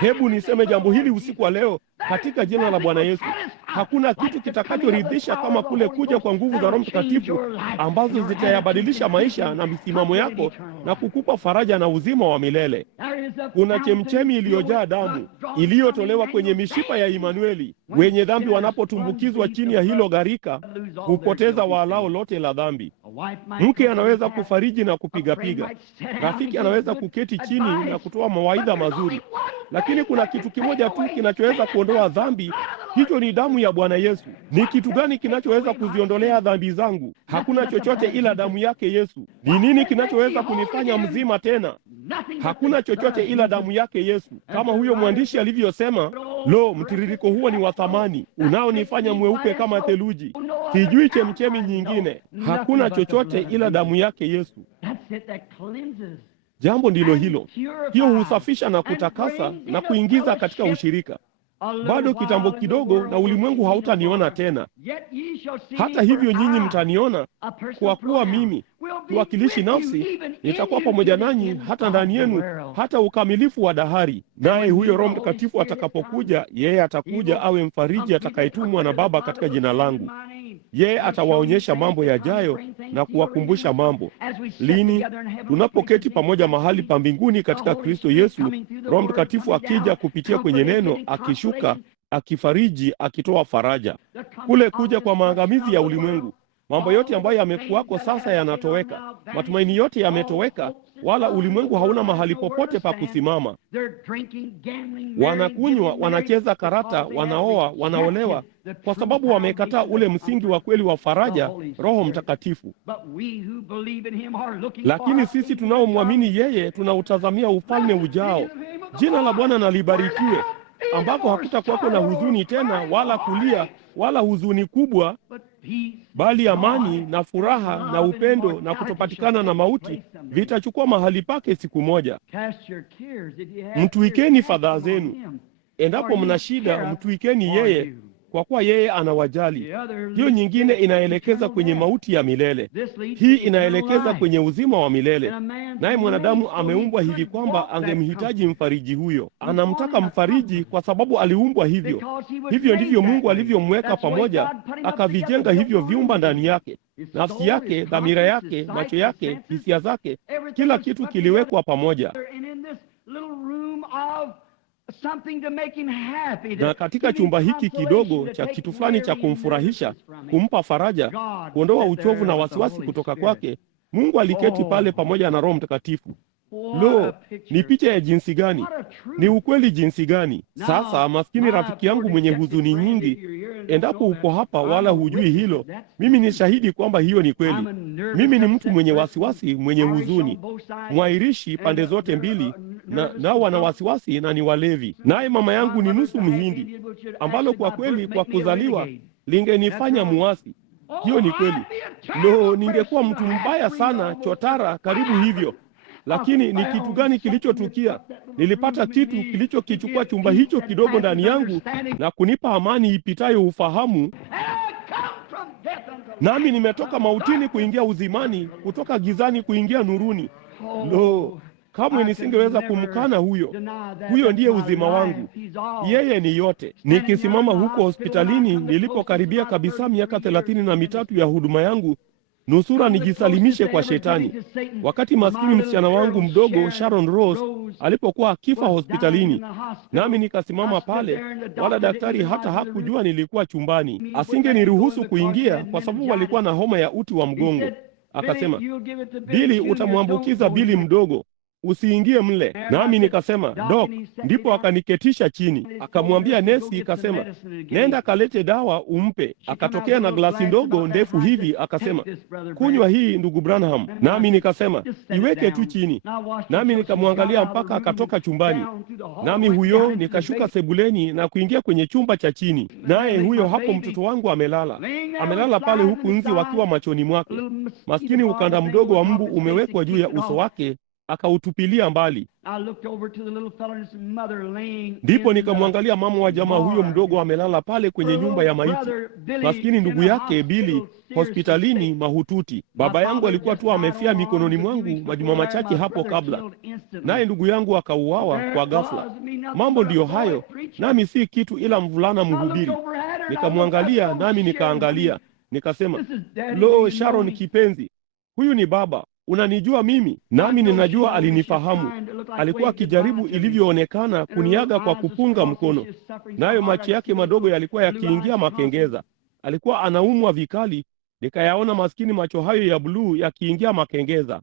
Hebu niseme jambo hili usiku wa leo katika jina la Bwana Yesu. Hakuna kitu kitakachoridhisha kama kule kuja kwa nguvu za Roho Mtakatifu ambazo zitayabadilisha maisha na misimamo yako na kukupa faraja na uzima wa milele. Kuna chemchemi iliyojaa damu iliyotolewa kwenye mishipa ya Imanueli. Wenye dhambi wanapotumbukizwa chini ya hilo gharika, hupoteza waalao lote la dhambi. Mke anaweza kufariji na kupiga. Rafiki anaweza kuketi chini na kutoa mawaidha mazuri. Lakini kuna kitu kimoja tu kinachoweza kuondoa dhambi, hicho ni damu ya Bwana Yesu. Ni kitu gani kinachoweza kuziondolea dhambi zangu? Hakuna chochote ila damu yake Yesu. Ni nini kinachoweza kunifanya mzima tena? Hakuna chochote ila damu yake Yesu. Kama huyo mwandishi alivyosema, lo, mtiririko huo ni wa thamani, unaonifanya mweupe kama theluji. Sijui chemchemi nyingine. Hakuna chochote ila damu yake Yesu. Jambo ndilo hilo. Hiyo husafisha na kutakasa na kuingiza katika ushirika. Bado kitambo kidogo na ulimwengu hautaniona tena. Hata hivyo nyinyi mtaniona, kwa kuwa mimi, kiwakilishi nafsi, nitakuwa pamoja nanyi hata ndani yenu, hata ukamilifu wa dahari. Naye huyo Roho Mtakatifu atakapokuja, yeye atakuja awe mfariji atakayetumwa na Baba katika jina langu. Yeye atawaonyesha mambo yajayo na kuwakumbusha mambo. Lini? Tunapoketi pamoja mahali pa mbinguni katika Kristo Yesu, Roho Mtakatifu akija kupitia kwenye neno, akishuka, akifariji, akitoa faraja. Kule kuja kwa maangamizi ya ulimwengu, mambo yote ambayo yamekuwako sasa yanatoweka. Matumaini yote yametoweka, wala ulimwengu hauna mahali popote pa kusimama. Wanakunywa, wanacheza karata, wanaoa, wanaolewa, kwa sababu wamekataa ule msingi wa kweli wa faraja, Roho Mtakatifu. Lakini sisi tunaomwamini yeye tunautazamia ufalme ujao. Jina la Bwana na libarikiwe, ambako hakutakuwako na huzuni tena, wala kulia, wala huzuni kubwa, bali amani na furaha na upendo na kutopatikana na mauti vitachukua mahali pake siku moja. Mtuikeni fadhaa zenu. Endapo mna shida, mtuikeni yeye, kwa kuwa yeye anawajali. Hiyo nyingine inaelekeza kwenye mauti ya milele. Hii inaelekeza kwenye uzima wa milele. Naye mwanadamu ameumbwa hivi kwamba angemhitaji mfariji huyo. Anamtaka mfariji kwa sababu aliumbwa hivyo. Hivyo ndivyo Mungu alivyomweka pamoja, akavijenga hivyo viumba ndani yake. Nafsi yake, dhamira yake, macho yake, hisia zake, kila kitu kiliwekwa pamoja. Na katika chumba hiki kidogo cha kitu fulani cha kumfurahisha, kumpa faraja, kuondoa uchovu na wasiwasi kutoka kwake, Mungu aliketi pale pamoja na Roho Mtakatifu. Lo, ni picha ya jinsi gani! Ni ukweli jinsi gani! Sasa maskini rafiki yangu mwenye huzuni nyingi, endapo uko hapa wala hujui hilo, mimi ni shahidi kwamba hiyo ni kweli. Mimi ni mtu mwenye wasiwasi, mwenye huzuni, Mwairishi pande zote mbili, nao wana wasiwasi na ni walevi. Naye mama yangu ni nusu Mhindi, ambalo kwa kweli kwa kuzaliwa lingenifanya muasi. Hiyo ni kweli. Lo, ningekuwa mtu mbaya sana, chotara karibu hivyo. Lakini ni kitu gani kilichotukia? Nilipata kitu kilichokichukua chumba hicho kidogo ndani yangu na kunipa amani ipitayo ufahamu, nami nimetoka mautini kuingia uzimani, kutoka gizani kuingia nuruni. Lo, kamwe nisingeweza kumkana huyo. Huyo ndiye uzima wangu. Yeye ni yote. Nikisimama huko hospitalini nilipokaribia kabisa miaka 33 ya huduma yangu, nusura nijisalimishe kwa Shetani, wakati maskini msichana wangu mdogo Sharon Rose alipokuwa akifa hospitalini, nami nikasimama pale, wala daktari hata hakujua nilikuwa chumbani. Asingeniruhusu kuingia kwa sababu walikuwa na homa ya uti wa mgongo. Akasema, Bili, utamwambukiza Bili mdogo, usiingie mle. Nami nikasema, Doc. Ndipo akaniketisha chini, akamwambia nesi, ikasema, nenda kalete dawa umpe. Akatokea na glasi ndogo ndefu hivi, akasema, kunywa hii ndugu Branham. Nami nikasema, iweke tu chini. Nami nikamwangalia mpaka akatoka chumbani. Nami huyo nikashuka sebuleni na kuingia kwenye chumba cha chini. Naye huyo hapo mtoto wangu amelala pale, huku nzi wakiwa machoni mwake. Maskini ukanda mdogo wa mbu umewekwa juu ya uso wake, akautupilia mbali. Ndipo nikamwangalia mama wa jamaa huyo mdogo amelala pale kwenye nyumba ya maiti. Maskini ndugu yake Bili hospitalini mahututi. Baba yangu alikuwa tu amefia mikononi mwangu majuma machache hapo kabla, naye ndugu yangu akauawa kwa ghafla. Mambo ndiyo hayo, nami si kitu ila mvulana mhubiri. Nikamwangalia nami nikaangalia, nikasema, lo, Sharon kipenzi, huyu ni baba. Unanijua mimi, nami ninajua alinifahamu. Alikuwa akijaribu ilivyoonekana kuniaga kwa kupunga mkono, nayo macho yake madogo yalikuwa yakiingia makengeza. Alikuwa anaumwa vikali, nikayaona maskini macho hayo ya bluu yakiingia makengeza.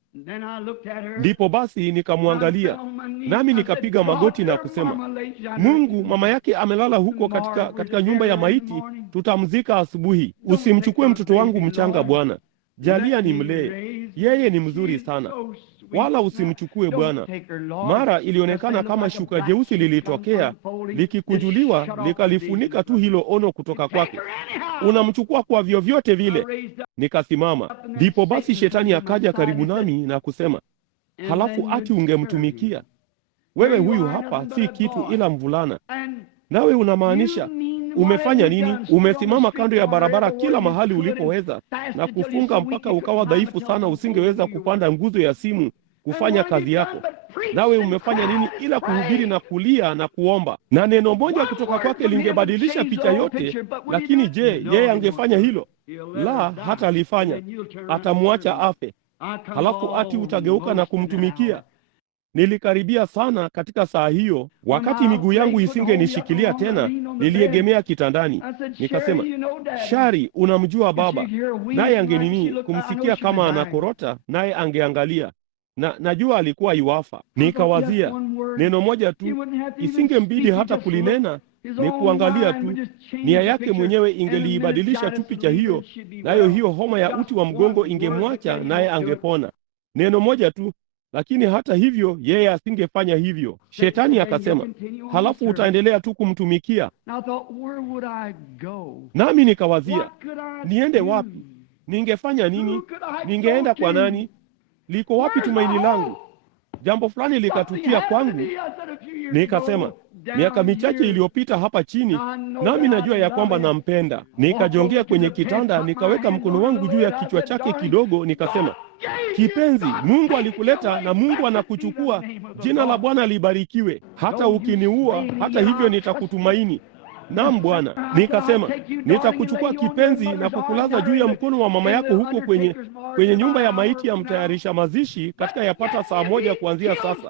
Ndipo basi nikamwangalia, nami nikapiga magoti na kusema, Mungu, mama yake amelala huko katika nyumba ya maiti, tutamzika asubuhi. Usimchukue mtoto wangu mchanga Bwana, jalia nimlee, yeye ni mzuri sana, wala usimchukue Bwana. Mara ilionekana kama shuka jeusi lilitokea likikunjuliwa, likalifunika tu hilo ono kutoka kwake. Unamchukua kwa vyovyote vile. Nikasimama. Ndipo basi Shetani akaja karibu nami na kusema, halafu ati ungemtumikia wewe? Huyu hapa si kitu ila mvulana. Nawe unamaanisha umefanya nini? Umesimama kando ya barabara kila mahali ulipoweza na kufunga mpaka ukawa dhaifu sana, usingeweza kupanda nguzo ya simu kufanya kazi yako. Nawe umefanya nini ila kuhubiri na kulia na kuomba? Na neno moja kutoka kwake lingebadilisha picha yote. Lakini je, yeye angefanya hilo? La, hata alifanya. Atamwacha afe, halafu ati utageuka na kumtumikia? Nilikaribia sana katika saa hiyo, wakati miguu yangu isingenishikilia tena, niliegemea kitandani. Nikasema, Shari, unamjua baba, naye angenini kumsikia kama anakorota, naye angeangalia, na najua alikuwa iwafa. Nikawazia neno moja tu, isingembidi hata kulinena, ni kuangalia tu. Nia yake mwenyewe ingeliibadilisha tu picha hiyo, nayo hiyo homa ya uti wa mgongo ingemwacha, naye angepona. Neno moja tu. Lakini hata hivyo yeye asingefanya hivyo. Shetani akasema, halafu utaendelea tu kumtumikia. Nami nikawazia, niende wapi? Ningefanya nini? Ningeenda kwa nani? Liko wapi tumaini langu? Jambo fulani likatukia kwangu. Nikasema, miaka michache iliyopita hapa chini, nami najua ya kwamba nampenda. Nikajongea kwenye kitanda, nikaweka mkono wangu juu ya kichwa chake kidogo, nikasema, kipenzi, Mungu alikuleta na Mungu anakuchukua. Jina la Bwana libarikiwe. Hata ukiniua, hata hivyo nitakutumaini. Naam Bwana. Nikasema, nitakuchukua kipenzi na kukulaza juu ya mkono wa mama yako huko kwenye nyumba ya maiti ya mtayarisha mazishi katika yapata saa 1 kuanzia sasa.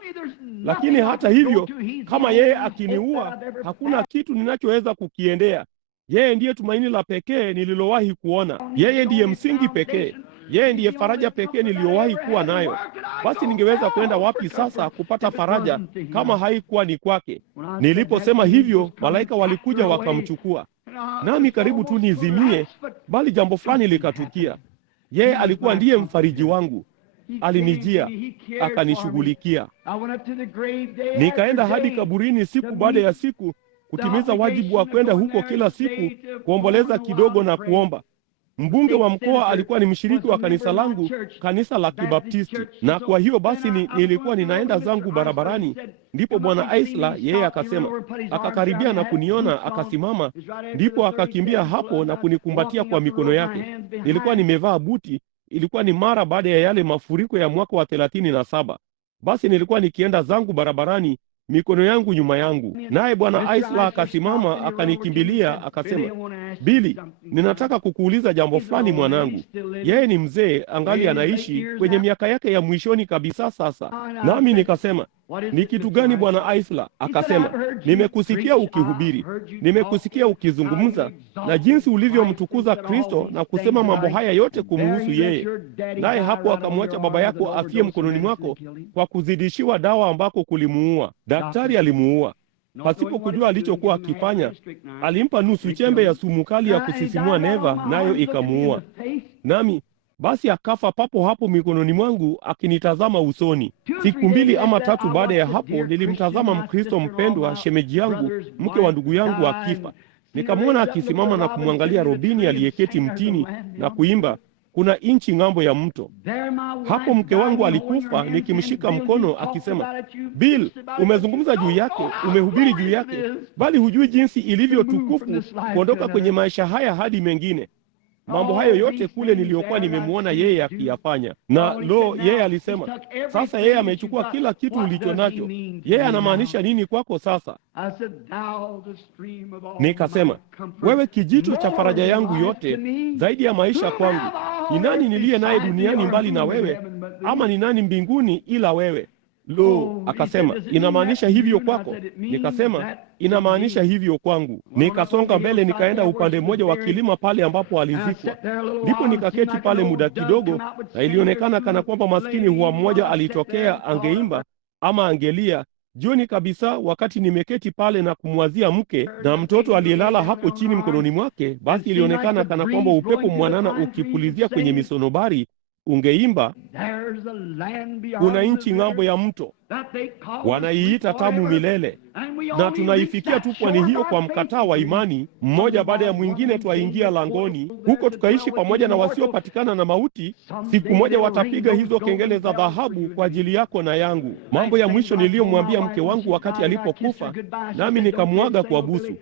Lakini hata hivyo, kama yeye akiniua, hakuna kitu ninachoweza kukiendea. Yeye ndiye tumaini la pekee nililowahi kuona. Yeye ndiye msingi pekee. Yeye ndiye faraja pekee niliyowahi kuwa nayo. Basi ningeweza kwenda wapi sasa kupata faraja kama haikuwa ni kwake? Niliposema hivyo, malaika walikuja wakamchukua, nami karibu tu nizimie, bali jambo fulani likatukia. Yeye alikuwa ndiye mfariji wangu. Alinijia, akanishughulikia. Nikaenda hadi kaburini siku baada ya siku, kutimiza wajibu wa kwenda huko kila siku, kuomboleza kidogo na kuomba. Mbunge wa mkoa alikuwa ni mshiriki wa kanisa langu, kanisa la Kibaptisti, na kwa hiyo basi nilikuwa ninaenda zangu barabarani. Ndipo Bwana Aisla yeye akasema, akakaribia na kuniona, akasimama, ndipo akakimbia hapo na kunikumbatia kwa mikono yake. Nilikuwa nimevaa buti. Ilikuwa ni mara baada ya yale mafuriko ya mwaka wa 37. Basi nilikuwa nikienda zangu barabarani, mikono yangu nyuma yangu, naye Bwana Aisla akasimama, akanikimbilia, akasema, Billy, ninataka kukuuliza jambo fulani mwanangu. Yeye ni mzee, angali anaishi kwenye miaka yake ya mwishoni kabisa sasa. Nami nikasema, ni kitu gani Bwana Aisla? Akasema, nimekusikia ukihubiri, nimekusikia ukizungumza na jinsi ulivyomtukuza Kristo na kusema mambo haya yote kumuhusu yeye. Naye hapo akamwacha baba yako afie mkononi mwako kwa kuzidishiwa dawa ambako kulimuua. Daktari alimuua pasipo kujua alichokuwa akifanya. Alimpa nusu chembe ya sumu kali ya kusisimua neva, nayo ikamuua. Nami basi akafa papo hapo mikononi mwangu, akinitazama usoni. Siku 2 ama 3 baada ya hapo, nilimtazama Mkristo mpendwa, shemeji yangu, mke wa ndugu yangu, akifa. Nikamwona akisimama na kumwangalia Robini aliyeketi mtini na kuimba, kuna inchi ng'ambo ya mto. Hapo mke wangu alikufa, nikimshika mkono akisema, Bill, umezungumza juu yake, umehubiri juu yake, bali hujui jinsi ilivyo tukufu kuondoka kwenye maisha haya hadi mengine. Mambo hayo yote kule niliyokuwa nimemwona yeye akiyafanya. Na yeye alisema, sasa yeye amechukua kila kitu ulicho nacho. Yeye anamaanisha nini kwako sasa? Nikasema, wewe kijito cha faraja yangu yote, zaidi ya maisha kwangu. Ni nani niliye naye duniani mbali na wewe? Ama ni nani mbinguni ila wewe? Akasema, inamaanisha hivyo kwako? Nikasema, inamaanisha hivyo kwangu. Nikasonga mbele, nikaenda upande mmoja wa kilima pale ambapo alizikwa. Ndipo nikaketi pale muda kidogo, na ilionekana kana kwamba maskini huwa mmoja alitokea, angeimba ama angelia. Jioni kabisa, wakati nimeketi pale na kumwazia mke na mtoto aliyelala hapo chini mkononi mwake, basi ilionekana kana kwamba upepo mwanana ukipulizia kwenye misonobari ungeimba, kuna nchi ng'ambo ya mto, wanaiita tamu milele, na tunaifikia tu pwani hiyo kwa mkataa wa imani. Mmoja baada ya mwingine twaingia langoni huko, tukaishi pamoja na wasiopatikana na mauti. Siku moja watapiga hizo kengele za dhahabu kwa ajili yako na yangu. Mambo ya mwisho niliyomwambia mke wangu wakati alipokufa, nami nikamwaga kwa busu.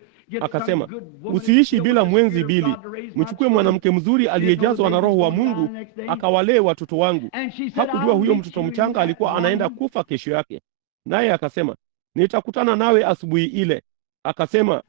Akasema, usiishi bila mwenzi Bili. Mchukue mwanamke mzuri aliyejazwa na Roho wa Mungu akawalee watoto wangu. Hakujua huyo mtoto mchanga alikuwa anaenda kufa kesho yake. Naye akasema, nitakutana nawe asubuhi ile.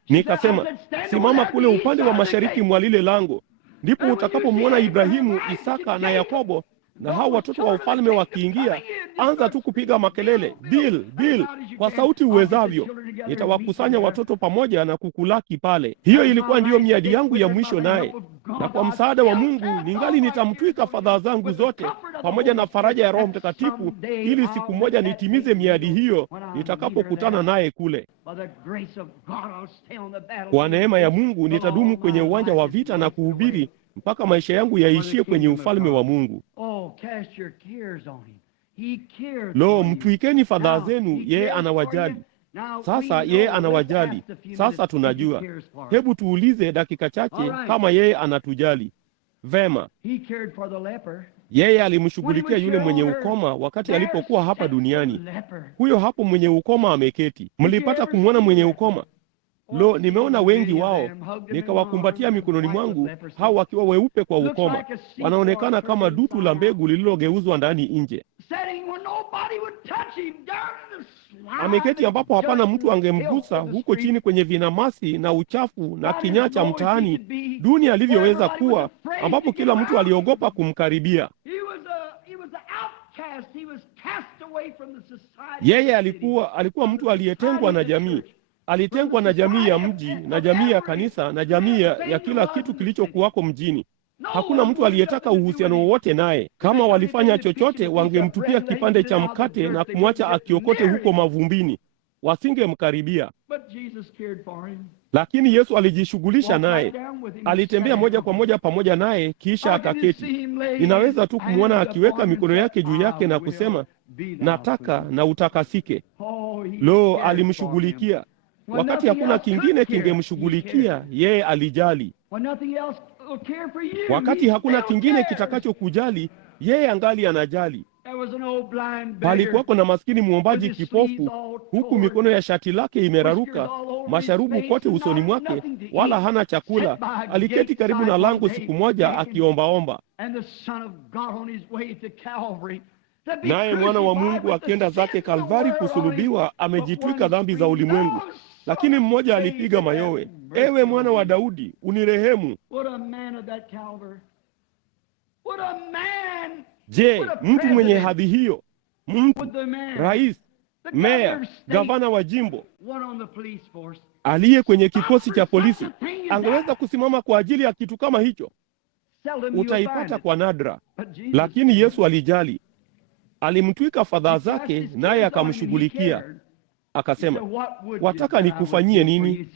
Nikasema, simama kule upande wa mashariki mwa lile lango, ndipo utakapomwona Ibrahimu, Isaka na Yakobo na hao watoto wa ufalme wakiingia. Anza tu kupiga makelele, Bill, Bill, kwa sauti uwezavyo. Nitawakusanya watoto pamoja na kukulaki pale. Hiyo ilikuwa ndiyo miadi yangu ya mwisho naye, na kwa msaada wa Mungu ningali nitamtwika fadhaa zangu zote pamoja na faraja ya Roho Mtakatifu, ili siku moja nitimize miadi hiyo nitakapokutana naye kule. Kwa neema ya Mungu nitadumu kwenye uwanja wa vita na kuhubiri mpaka maisha yangu yaishie kwenye ufalme wa Mungu. Mtwikeni fadhaa zenu, yeye anawajali. Sasa yeye anawajali. Sasa tunajua. Hebu tuulize dakika chache kama yeye anatujali. Vema. Yeye alimshughulikia yule mwenye ukoma wakati alipokuwa hapa duniani. Huyo hapo mwenye ukoma ameketi. Mlipata kumwona mwenye ukoma? Nimeona wengi wao, nikawakumbatia mikononi mwangu, hao wakiwa weupe kwa ukoma. Wanaonekana kama dutu la mbegu lililogeuzwa ndani nje. Ameketi ambapo hapana mtu angemgusa, huko chini kwenye vinamasi na uchafu na kinyaa cha mtaani, duni alivyoweza kuwa, ambapo kila mtu aliogopa kumkaribia. Yeye alikuwa mtu aliyetengwa na jamii. Alitengwa na jamii ya mji na jamii ya kanisa na jamii ya kila kitu kilichokuwako mjini. Hakuna mtu aliyetaka uhusiano wowote naye. Kama walifanya chochote, wangemtupia kipande cha mkate na kumwacha akiokote huko mavumbini. Wasingemkaribia. Lakini Yesu alijishughulisha naye. Alitembea moja kwa moja pamoja naye, kisha akaketi. Ninaweza tu kumwona akiweka mikono yake juu yake na kusema, nataka na utakasike. Lo, alimshughulikia. Wakati hakuna kingine kingemshughulikia, yeye alijali. Wakati hakuna kingine kitakachokujali, yeye angali anajali. Palikuwako na maskini muombaji kipofu, huku mikono ya shati lake imeraruka, masharubu kote usoni mwake, wala hana chakula. Aliketi karibu na lango siku moja akiombaomba. Naye mwana wa Mungu akienda zake Kalvari kusulubiwa, amejitwika dhambi za ulimwengu. Lakini mmoja alipiga mayowe, ewe mwana wa Daudi, unirehemu. Je, mtu mwenye hadhi hiyo, mtu rais, meya, gavana wa jimbo, aliye kwenye kikosi cha polisi, angeweza kusimama kwa ajili ya kitu kama hicho? Utaipata kwa nadra. Lakini Yesu alijali. Alimtwika fadhaa zake, naye akamshughulikia. Akasema, wataka nikufanyie nini?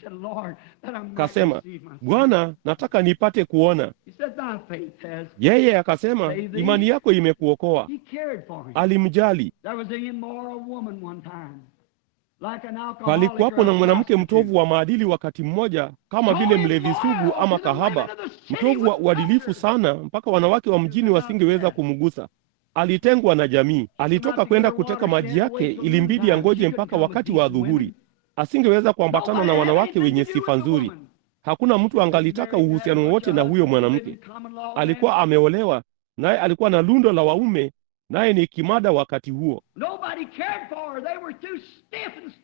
Kasema, Bwana, nataka nipate kuona. Yeye akasema, imani yako imekuokoa. Alimjali. Palikuwapo na mwanamke mtovu wa maadili wakati mmoja, kama vile mlevi sugu ama kahaba, mtovu wa uadilifu sana, mpaka wanawake wa mjini wasingeweza kumgusa. Alitengwa na jamii. Alitoka kwenda kuteka maji yake, ilimbidi angoje mpaka wakati wa adhuhuri. Asingeweza kuambatana na wanawake wenye sifa nzuri. Hakuna mtu angalitaka uhusiano wote na huyo mwanamke. Alikuwa ameolewa, naye alikuwa na lundo la waume, naye ni kimada wakati huo.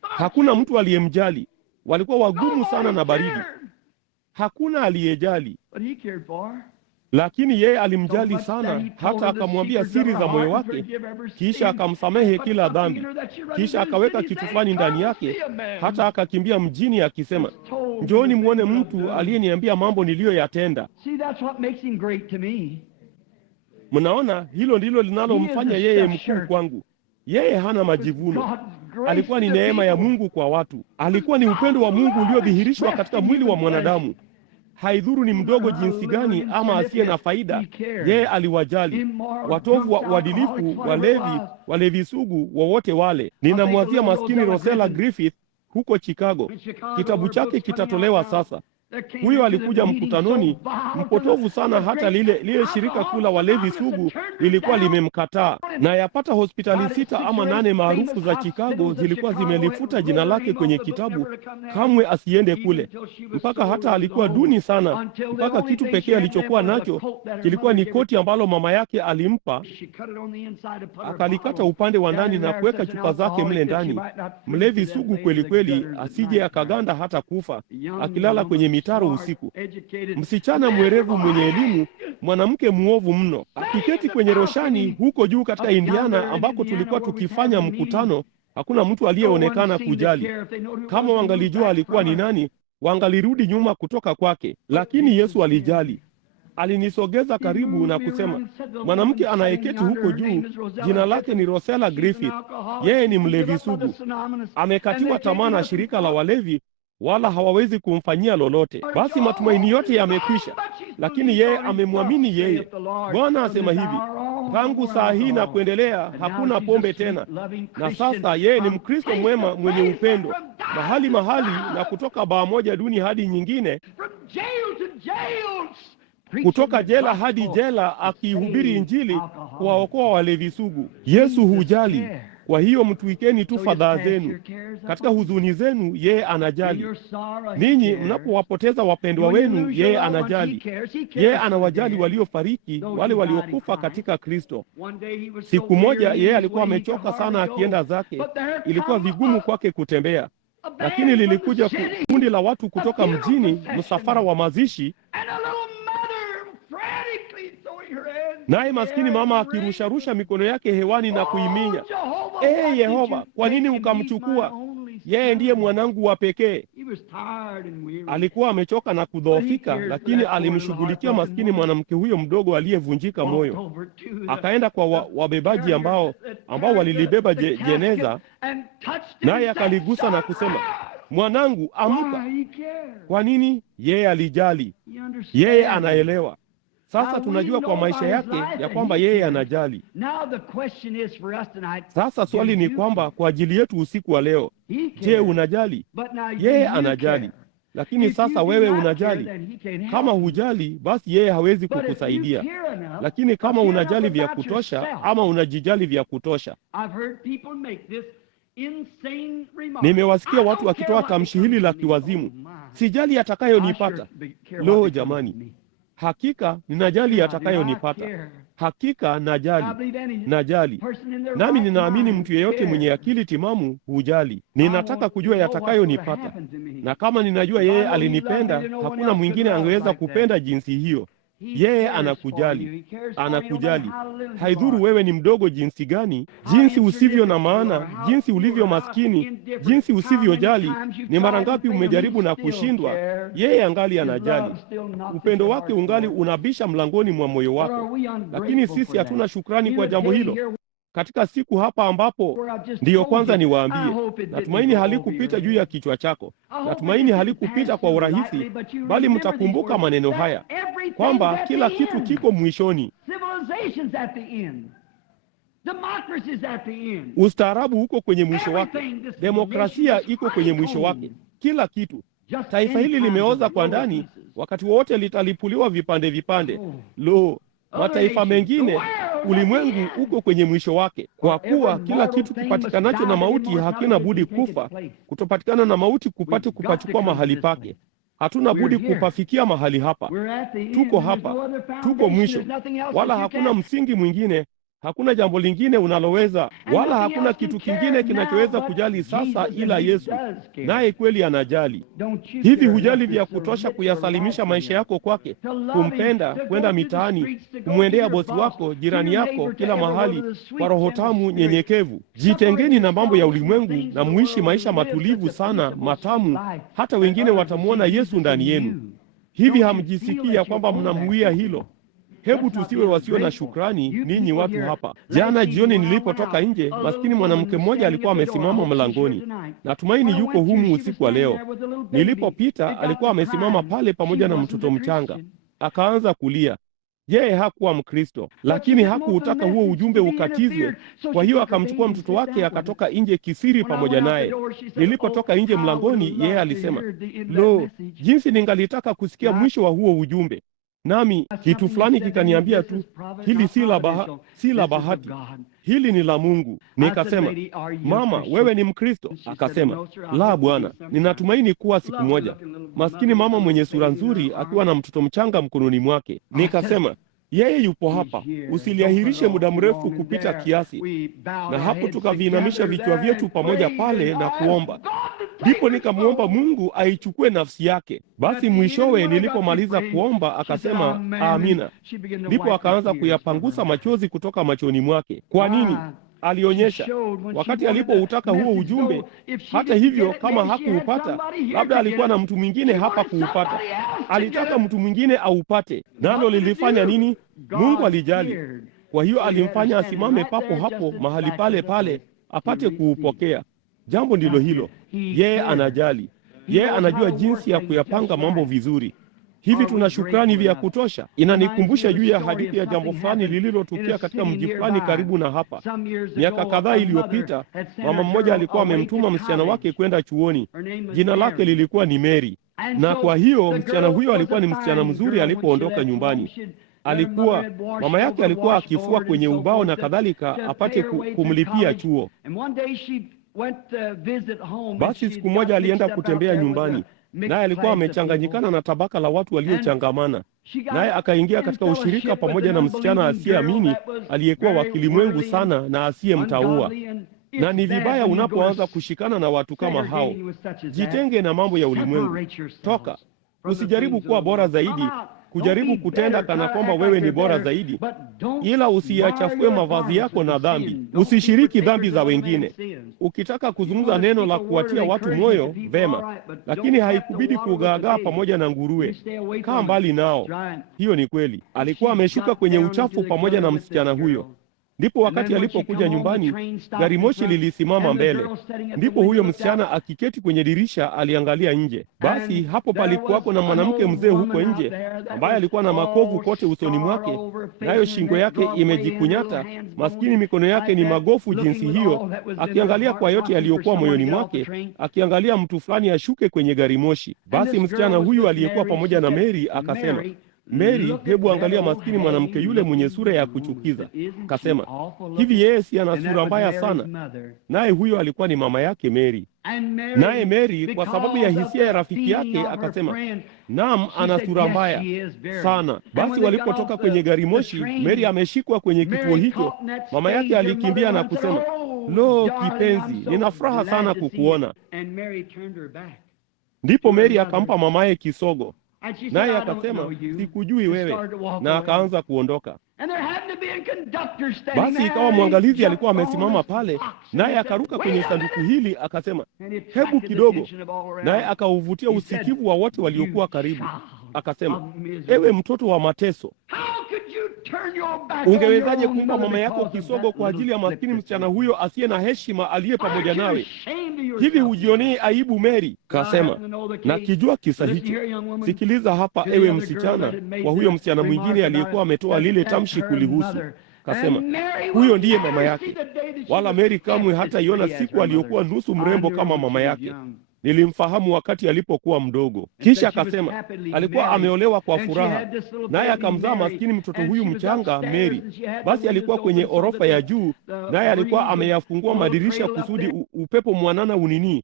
Hakuna mtu aliyemjali. Walikuwa wagumu sana na baridi. Hakuna aliyejali. Lakini yeye alimjali sana, hata akamwambia siri za moyo wake, kisha akamsamehe kila dhambi, kisha akaweka kitu fulani ndani yake, hata akakimbia mjini akisema, njooni muone mtu aliyeniambia mambo niliyoyatenda. Mnaona, hilo ndilo linalomfanya yeye mkuu kwangu. Yeye hana majivuno. Alikuwa ni neema ya Mungu kwa watu. Alikuwa ni upendo wa Mungu uliodhihirishwa katika mwili wa mwanadamu. Haidhuru ni mdogo jinsi gani ama asiye na faida, yeye aliwajali. Watovu wa uadilifu, walevi sugu, wowote wale. Ninamwazia maskini Rosella Griffith huko Chicago. Kitabu chake kitatolewa sasa. Huyo alikuja mkutanoni mpotovu sana, hata lile shirika kuu la walevi sugu lilikuwa limemkataa. Na yapata hospitali 6 ama 8 maarufu za Chicago zilikuwa zimelifuta jina lake kwenye kitabu, kamwe asiende kule. Mpaka hata alikuwa duni sana, mpaka kitu pekee alichokuwa nacho kilikuwa ni koti ambalo mama yake alimpa. Akalikata upande wa ndani na kuweka chupa zake mle ndani. Mlevi sugu kweli kweli, asije akaganda hata kufa, akilala kwenye mitaro usiku. Msichana mwerevu mwenye elimu, mwanamke muovu mno, akiketi kwenye roshani huko juu katika Indiana ambako tulikuwa tukifanya mkutano. Hakuna mtu aliyeonekana kujali. Kama wangalijua alikuwa ni nani, wangalirudi nyuma kutoka kwake. Lakini Yesu alijali. Alinisogeza karibu na kusema, mwanamke anayeketi huko juu, jina lake ni Rosella Griffith. Yeye ni mlevi sugu. Amekatiwa tamaa na shirika la walevi, wala hawawezi kumfanyia lolote. Basi matumaini yote yamekwisha, lakini yeye amemwamini yeye. Bwana asema hivi, tangu saa hii na kuendelea hakuna pombe tena. Na sasa yeye ni Mkristo mwema mwenye upendo, mahali na kutoka baa moja duni hadi nyingine, kutoka jela hadi jela, akihubiri Injili kuwaokoa walevi sugu. Yesu hujali. Kwa hiyo mtuikeni tu fadhaa zenu. Katika huzuni zenu, yeye anajali. Ninyi mnapowapoteza wapendwa wenu, yeye anajali. Yeye anawajali waliofariki, wale waliokufa katika Kristo. Siku moja yeye alikuwa amechoka sana akienda zake. Ilikuwa vigumu kwake kutembea. Lakini lilikuja kundi la watu kutoka mjini, msafara wa mazishi. Naye maskini mama akirusharusha mikono yake hewani na kuiminya, Yehova, kwa nini ukamchukua? yeye ndiye mwanangu wa pekee. Alikuwa amechoka na kudhoofika, lakini alimshughulikia maskini mwanamke huyo mdogo aliyevunjika moyo. Akaenda kwa wabebaji ambao walilibeba jeneza, naye akaligusa na kusema, mwanangu, amka. Kwa nini? Yeye alijali. Yeye anaelewa. Sasa tunajua kwa maisha yake ya kwamba yeye anajali. Sasa swali ni kwamba kwa ajili yetu usiku wa leo, je, unajali? Yeye anajali. Lakini sasa wewe unajali? Kama hujali, basi yeye hawezi kukusaidia. Lakini kama unajali vya kutosha, ama unajijali vya kutosha. Nimewasikia watu wakitoa tamshi hili la kiwazimu, sijali atakayonipata. Lo jamani, hakika ninajali atakayonipata. Hakika najali. Nami ninaamini mtu yeyote mwenye akili timamu hujali. Ninataka kujua yatakayonipata. Na kama ninajua yeye alinipenda, hakuna mwingine angeweza kupenda jinsi hiyo. Yeye anakujali. Haidhuru wewe ni mdogo jinsi gani, jinsi usivyo na maana, jinsi ulivyo maskini, jinsi usivyojali, ni mara ngapi umejaribu na kushindwa, yeye angali anajali. Upendo wake ungali unabisha mlangoni mwa moyo wako. Lakini sisi hatuna shukrani kwa jambo hilo. Katika siku hapa ambapo ndiyo kwanza niwaambie, natumaini halikupita juu ya kichwa chako. Natumaini halikupita kwa urahisi, bali mtakumbuka maneno haya kwamba kila kitu kiko mwishoni. Ustaarabu uko kwenye mwisho wake. Demokrasia iko kwenye mwisho wake. Kila kitu. Taifa hili limeoza kwa ndani, wakati wote litalipuliwa vipande vipande. Lo, mataifa mengine, ulimwengu uko kwenye mwisho wake. Kwa kuwa kila kitu kipatikanacho na mauti hakina budi kufa, kutopatikana na mauti kupate kupachukua mahali pake. Hatuna budi kupafikia mahali hapa. Tuko hapa, tuko mwisho, wala hakuna msingi mwingine. Hakuna jambo lingine unaloweza, wala hakuna kitu kingine kinachoweza kujali sasa ila Yesu, naye kweli anajali. Hivi hujali vya kutosha kuyasalimisha maisha yako kwake, kumpenda, kwenda mitaani, kumwendea bosi wako, jirani yako, kila mahali, kwa roho tamu nyenyekevu? Jitengeni na mambo ya ulimwengu na muishi maisha matulivu sana, matamu, hata wengine watamwona Yesu ndani yenu. Hivi hamjisikia kwamba mnamuia hilo? Hebu tusiwe wasio na shukrani, ninyi watu hapa. Jana jioni nilipotoka nje, maskini mwanamke mmoja alikuwa amesimama mlangoni. Natumaini yuko humu usiku wa leo. Nilipopita alikuwa amesimama pale pamoja na mtoto mchanga. Akaanza kulia. Yeye hakuwa Mkristo, lakini hakuutaka huo ujumbe ukatizwe. Kwa hiyo akamchukua mtoto wake akatoka nje kisiri pamoja naye. Nilipotoka nje mlangoni, yeye alisema, "Lo, jinsi ningalitaka kusikia mwisho wa huo ujumbe." Nami kitu fulani kikaniambia tu, hili si la bahati, hili ni la Mungu. Nikasema, "Mama, wewe ni Mkristo?" Akasema, "La bwana, ninatumaini kuwa siku moja." Maskini mama mwenye sura nzuri akiwa na mtoto mchanga mkononi mwake. Nikasema, "Yeye yupo hapa, usiliahirishe muda mrefu kupita kiasi." Na hapo tukaviinamisha vichwa vyetu pamoja pale na kuomba. Ndipo nikamwomba Mungu aichukue nafsi yake. Basi mwishowe nilipomaliza kuomba akasema, "Amina." Ndipo akaanza kuyapangusa machozi kutoka machoni mwake. Kwa nini? Alionyesha wakati alipoutaka huo ujumbe. Hata hivyo, kama hakuupata, labda alikuwa na mtu mwingine hapa kuupata. Alitaka mtu mwingine aupate. Nalo lilifanya nini? Mungu alijali. Kwa hiyo alimfanya asimame papo hapo mahali pale pale apate kuupokea. Jambo ndilo hilo. Yeye anajali. Yeye anajua jinsi ya kuyapanga mambo vizuri. Hivi tuna shukrani vya kutosha? Inanikumbusha juu ya hadithi ya jambo fulani lililotukia katika mji fulani karibu na hapa. Miaka kadhaa iliyopita, mama mmoja alikuwa amemtuma msichana wake kwenda chuoni. Jina lake lilikuwa ni Mary. Na kwa hiyo msichana huyo alikuwa ni msichana mzuri alipoondoka nyumbani. Mama yake alikuwa akifua kwenye ubao na kadhalika apate kumlipia chuo. Basi siku moja alienda kutembea nyumbani, naye alikuwa amechanganyikana na tabaka la watu waliochangamana. Naye akaingia katika ushirika pamoja na msichana asiyeamini aliyekuwa wa kilimwengu sana na asiyemtaua. Na ni vibaya unapoanza kushikana na watu kama hao. Jitenge na mambo ya ulimwengu. Toka. Usijaribu kuwa bora zaidi. kujaribu kutenda kana kwamba wewe ni bora zaidi, ila usiyachafue mavazi yako na dhambi. Usishiriki dhambi za wengine. Ukitaka kuzungumza neno la kuwatia watu moyo, vema, lakini haikubidi kugaagaa pamoja na nguruwe. Kaa mbali nao. Hiyo ni kweli. Alikuwa ameshuka kwenye uchafu pamoja na msichana huyo. Ndipo wakati alipokuja nyumbani, gari moshi lilisimama mbele. Ndipo huyo msichana akiketi kwenye dirisha aliangalia nje. Basi hapo palikuwapo na mwanamke mzee huko nje ambaye alikuwa na makovu kote usoni mwake, nayo shingo yake imejikunyata, maskini mikono yake ni magofu jinsi hiyo, akiangalia kwa yote yaliyokuwa moyoni mwake, akiangalia mtu fulani ashuke kwenye gari moshi. Basi msichana huyu aliyekuwa pamoja na Mary akasema, Mary, hebu angalia maskini mwanamke yule mwenye sura ya kuchukiza. Kasema, hivi yeye si ana sura mbaya sana? Naye huyo alikuwa ni mama yake Mary. Naye Mary kwa sababu ya hisia ya rafiki yake akasema, naam, ana sura mbaya sana. Basi walipotoka kwenye gari moshi, Mary ameshikwa kwenye kituo hicho. Mama yake alikimbia na kusema, lo, kipenzi, nina furaha sana kukuona. Ndipo Mary akampa mamaye kisogo. Naye akasema, sikujui wewe, na akaanza kuondoka. Basi ikawa mwangalizi alikuwa amesimama pale, naye akaruka kwenye sanduku hili akasema, hebu kidogo, naye akauvutia usikivu wa wote waliokuwa karibu. Akasema, ewe mtoto wa mateso, ungewezaje kumpa mama yako kisogo kwa ajili ya maskini msichana huyo asiye na heshima aliye pamoja nawe? Hivi hujionei aibu, Mary? Kasema, na kijua kisa hicho. Sikiliza hapa, ewe msichana, wa huyo msichana mwingine aliyekuwa ametoa lile tamshi kulihusu. Kasema, huyo ndiye mama yake. Wala Mary kamwe hataiona siku aliyokuwa nusu mrembo kama mama yake. Nilimfahamu wakati alipokuwa mdogo. Kisha akasema, alikuwa ameolewa kwa furaha, naye akamzaa maskini mtoto huyu mchanga Mary. Basi alikuwa kwenye orofa ya juu, naye alikuwa ameyafungua madirisha kusudi upepo mwanana unini,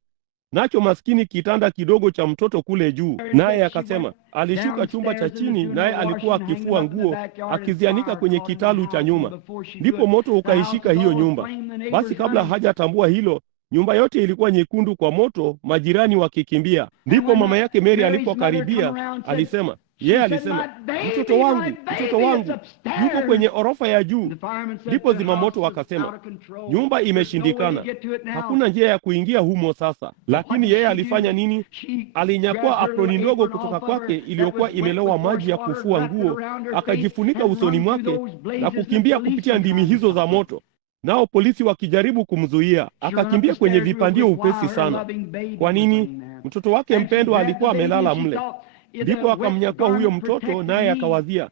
nacho maskini kitanda kidogo cha mtoto kule juu. Naye akasema, alishuka chumba cha chini, naye alikuwa akifua nguo akizianika kwenye kitalu cha nyuma. Ndipo moto ukaishika hiyo nyumba. Basi kabla hajatambua hilo, nyumba yote ilikuwa nyekundu kwa moto, majirani wakikimbia. Ndipo mama yake Mary alipokaribia, alisema, alisema, mtoto wangu yuko kwenye orofa ya juu. Ndipo zimamoto wakasema, nyumba imeshindikana, hakuna njia ya kuingia humo sasa. Lakini yeye alifanya nini? Alinyakua aproni ndogo kutoka kwake iliyokuwa imelowa maji ya kufua nguo, akajifunika usoni mwake na kukimbia kupitia ndimi hizo za moto. Nao polisi wakijaribu kumzuia, akakimbia kwenye vipandio upesi sana. Kwa nini? Mtoto wake mpendwa alikuwa amelala mle. Ndipo akamnyakua huyo mtoto, naye akawazia,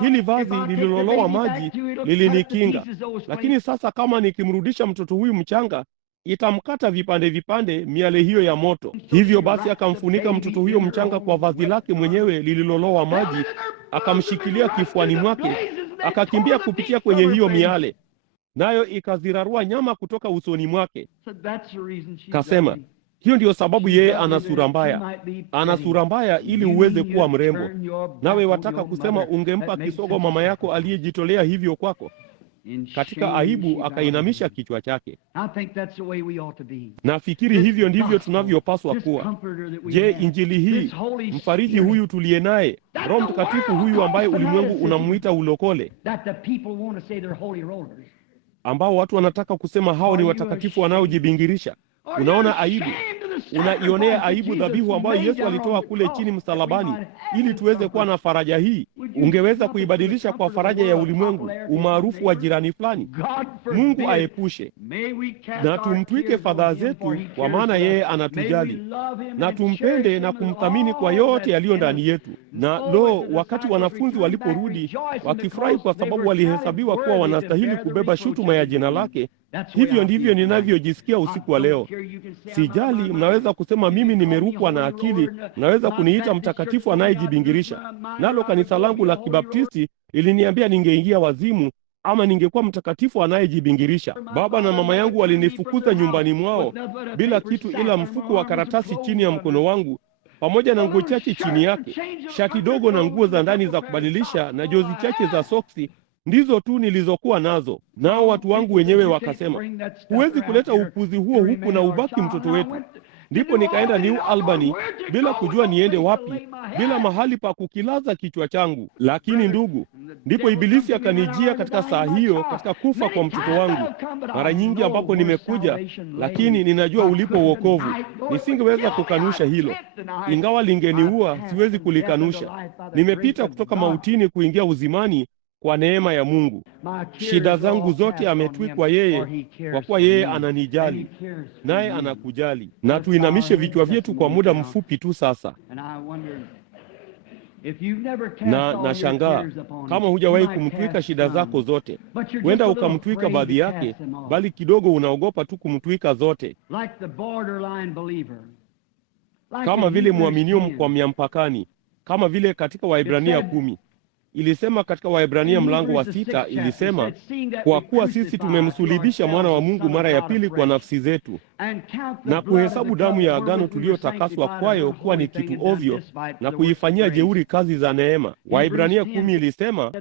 hili vazi lililolowa maji lilinikinga, lakini sasa kama nikimrudisha mtoto huyu mchanga, itamkata vipande vipande miale hiyo ya moto. Hivyo basi akamfunika mtoto huyo mchanga kwa vazi lake mwenyewe lililolowa maji, akamshikilia kifuani mwake, akakimbia kupitia kwenye hiyo miale, nayo ikazirarua nyama kutoka usoni mwake. Kasema, hiyo ndiyo sababu yeye ana sura mbaya. Ana sura mbaya ili uweze kuwa mrembo. Nawe wataka kusema ungempa kisogo mama yako aliyejitolea hivyo kwako? Katika aibu akainamisha kichwa chake. Nafikiri hivyo ndivyo tunavyopaswa kuwa. Je, injili hii, mfariji huyu tuliye naye, Roho Mtakatifu huyu ambaye ulimwengu unamuita ulokole, ambao watu wanataka kusema hao ni watakatifu wanaojibingirisha. Unaona aibu? Unaionea aibu dhabihu ambayo Yesu alitoa kule chini msalabani ili tuweze kuwa na faraja hii? Ungeweza kuibadilisha kwa faraja ya ulimwengu, umaarufu wa jirani fulani? Mungu aepushe. Na tumtwike fadhaa zetu, kwa maana yeye anatujali, na tumpende na kumthamini kwa yote yaliyo ndani yetu. Na wakati wanafunzi waliporudi wakifurahi kwa sababu walihesabiwa kuwa wanastahili kubeba shutuma ya jina lake, hivyo ndivyo ninavyojisikia usiku wa leo. Sijali, mnaweza kusema mimi nimerukwa na akili, mnaweza kuniita mtakatifu anayejibingirisha. Nalo kanisa langu la Kibaptisti liliniambia ningeingia wazimu ama ningekuwa mtakatifu anayejibingirisha. Baba na mama yangu walinifukuza nyumbani mwao bila kitu ila mfuko wa karatasi chini ya mkono wangu, pamoja na nguo chache chini yake, shati dogo na nguo za ndani za kubadilisha na jozi chache za soksi. Ndizo tu nilizokuwa nazo. Nao watu wangu wenyewe wakasema, huwezi kuleta upuzi huo huku na ubaki mtoto wetu. Ndipo nikaenda New Albany bila kujua niende wapi, bila mahali pa kukilaza kichwa changu. Lakini ndugu, ndipo Ibilisi akanijia katika saa hiyo, katika kufa kwa mtoto wangu. Mara nyingi ambapo nimekuja, lakini ninajua ulipo wokovu. Nisingeweza kukanusha hilo, ingawa lingeniua, siwezi kulikanusha. Nimepita kutoka mautini kuingia uzimani kwa neema ya Mungu. Shida zangu zote ametwikwa yeye, kwa kuwa yeye ananijali, naye anakujali. Na tuinamishe vichwa vyetu kwa muda mfupi tu sasa. Na nashangaa kama hujawahi kumtwika shida zako zote. Huenda ukamtwika baadhi yake, bali kidogo unaogopa tu kumtwika zote, kama vile mwaminio mkwamia mpakani, kama vile katika Waebrania 10 ilisema, katika Waebrania mlango wa 6 ilisema, kwa kuwa sisi tumemsulubisha mwana wa Mungu mara ya pili kwa nafsi zetu, na kuhesabu damu ya agano tuliyotakaswa kwayo kuwa ni kitu ovyo, na kuifanyia jeuri kazi za neema. Waebrania 10 ilisema,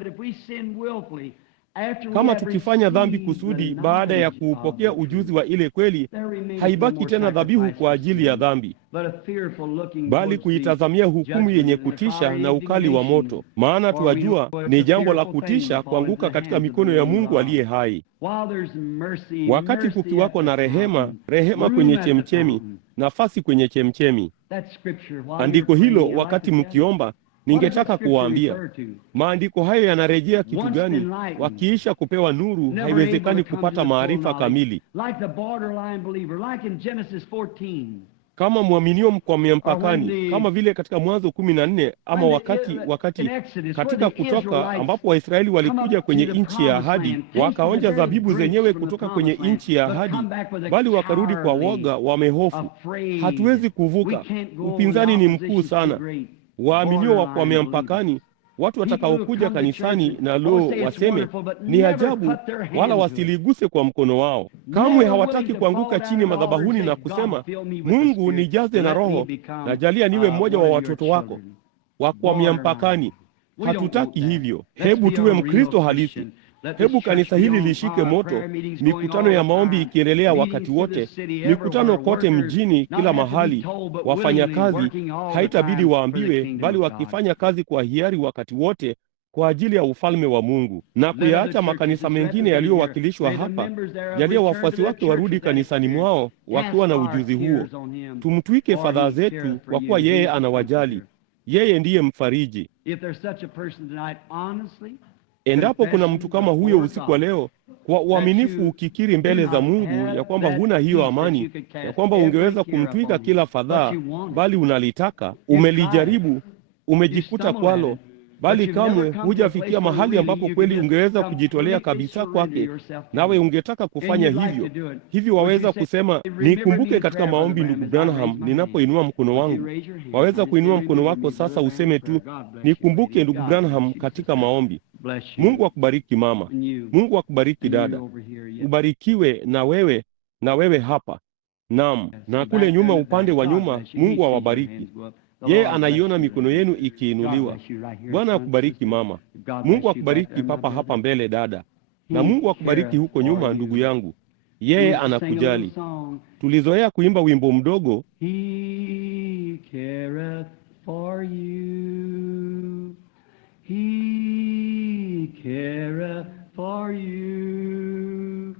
kama tukifanya dhambi kusudi baada ya kuupokea ujuzi wa ile kweli, haibaki tena dhabihu kwa ajili ya dhambi, bali kuitazamia hukumu yenye kutisha na ukali wa moto. Maana tuwajua ni jambo la kutisha kuanguka katika mikono ya Mungu aliye hai. Wakati kukiwako na rehema, rehema kwenye chemchemi, nafasi kwenye chemchemi. Andiko hilo, wakati mkiomba, ningetaka kuwaambia, maandiko hayo yanarejea kitu gani? Wakiisha kupewa nuru, haiwezekani kupata maarifa kamili. Kama mwaminio mkwamia mpakani, kama vile katika Mwanzo 14, ama wakati katika Kutoka, ambapo Waisraeli walikuja kwenye nchi ya ahadi, wakaonja zabibu zenyewe kutoka kwenye nchi ya ahadi, bali wakarudi kwa woga, wamehofu. Hatuwezi kuvuka, upinzani ni mkuu sana. Waaminio wakwamia mpakani, watu watakaokuja kanisani na waseme ni ajabu, wala wasiliguse kwa mkono wao. Kamwe hawataki kuanguka chini madhabahuni na kusema, Mungu nijaze na Roho, na jalia niwe mmoja wa watoto wako. Wakwamia mpakani, hatutaki hivyo. Hebu tuwe Mkristo halisi. Hebu kanisa hili lishike moto, mikutano ya maombi ikiendelea wakati wote, mikutano kote mjini, kila mahali. Wafanyakazi haitabidi waambiwe, bali wakifanya kazi kwa hiari wakati wote kwa ajili ya ufalme wa Mungu, na kuyaacha makanisa mengine yaliyowakilishwa hapa. Jalia wafuasi wake warudi kanisani mwao wakiwa na ujuzi huo. Tumtwike fadhaa zetu, kwa kuwa yeye anawajali. Yeye ndiye mfariji. Endapo kuna mtu kama huyo usiku wa leo, kwa uaminifu ukikiri mbele za Mungu ya kwamba huna hiyo amani, ya kwamba ungeweza kumtwika kila fadhaa, bali unalitaka, umelijaribu, umejikuta kwalo, bali kamwe hujafikia mahali ambapo kweli ungeweza kujitolea kabisa kwake, nawe ungetaka kufanya hivyo. Hivi waweza kusema, nikumbuke katika maombi, ndugu Branham, ninapoinua mkono wangu. Waweza kuinua mkono wako sasa useme tu, nikumbuke ndugu Branham katika maombi. Mungu akubariki mama. Mungu akubariki dada. Ubarikiwe na wewe hapa. Naam, na kule nyuma, upande wa nyuma, Mungu awabariki. Yeye anaiona mikono yenu ikiinuliwa. Bwana akubariki mama. Mungu akubariki papa hapa mbele dada. Na Mungu akubariki huko nyuma ndugu yangu. Yeye anakujali. Tulizoea kuimba wimbo mdogo, He careth for you. He careth for you.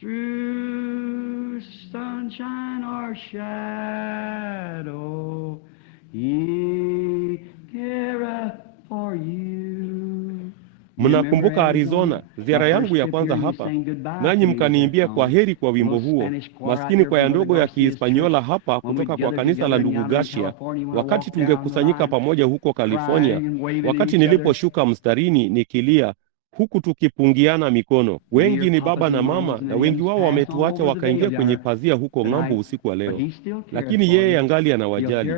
Through sunshine or shadow, He careth for you. Mnakumbuka Arizona, ziara yangu ya kwanza hapa, nanyi mkaniimbia kwa heri kwa wimbo huo. Maskini kwaya ndogo ya Kihispaniola hapa kutoka kwa kanisa la ndugu Garcia, wakati tungekusanyika pamoja huko California, wakati niliposhuka mstarini nikilia, huku tukipungiana mikono. Wengi ni baba na mama, na wengi wao wametuacha wakaingia kwenye pazia huko ng'ambo usiku wa leo. Lakini yeye angali anawajali.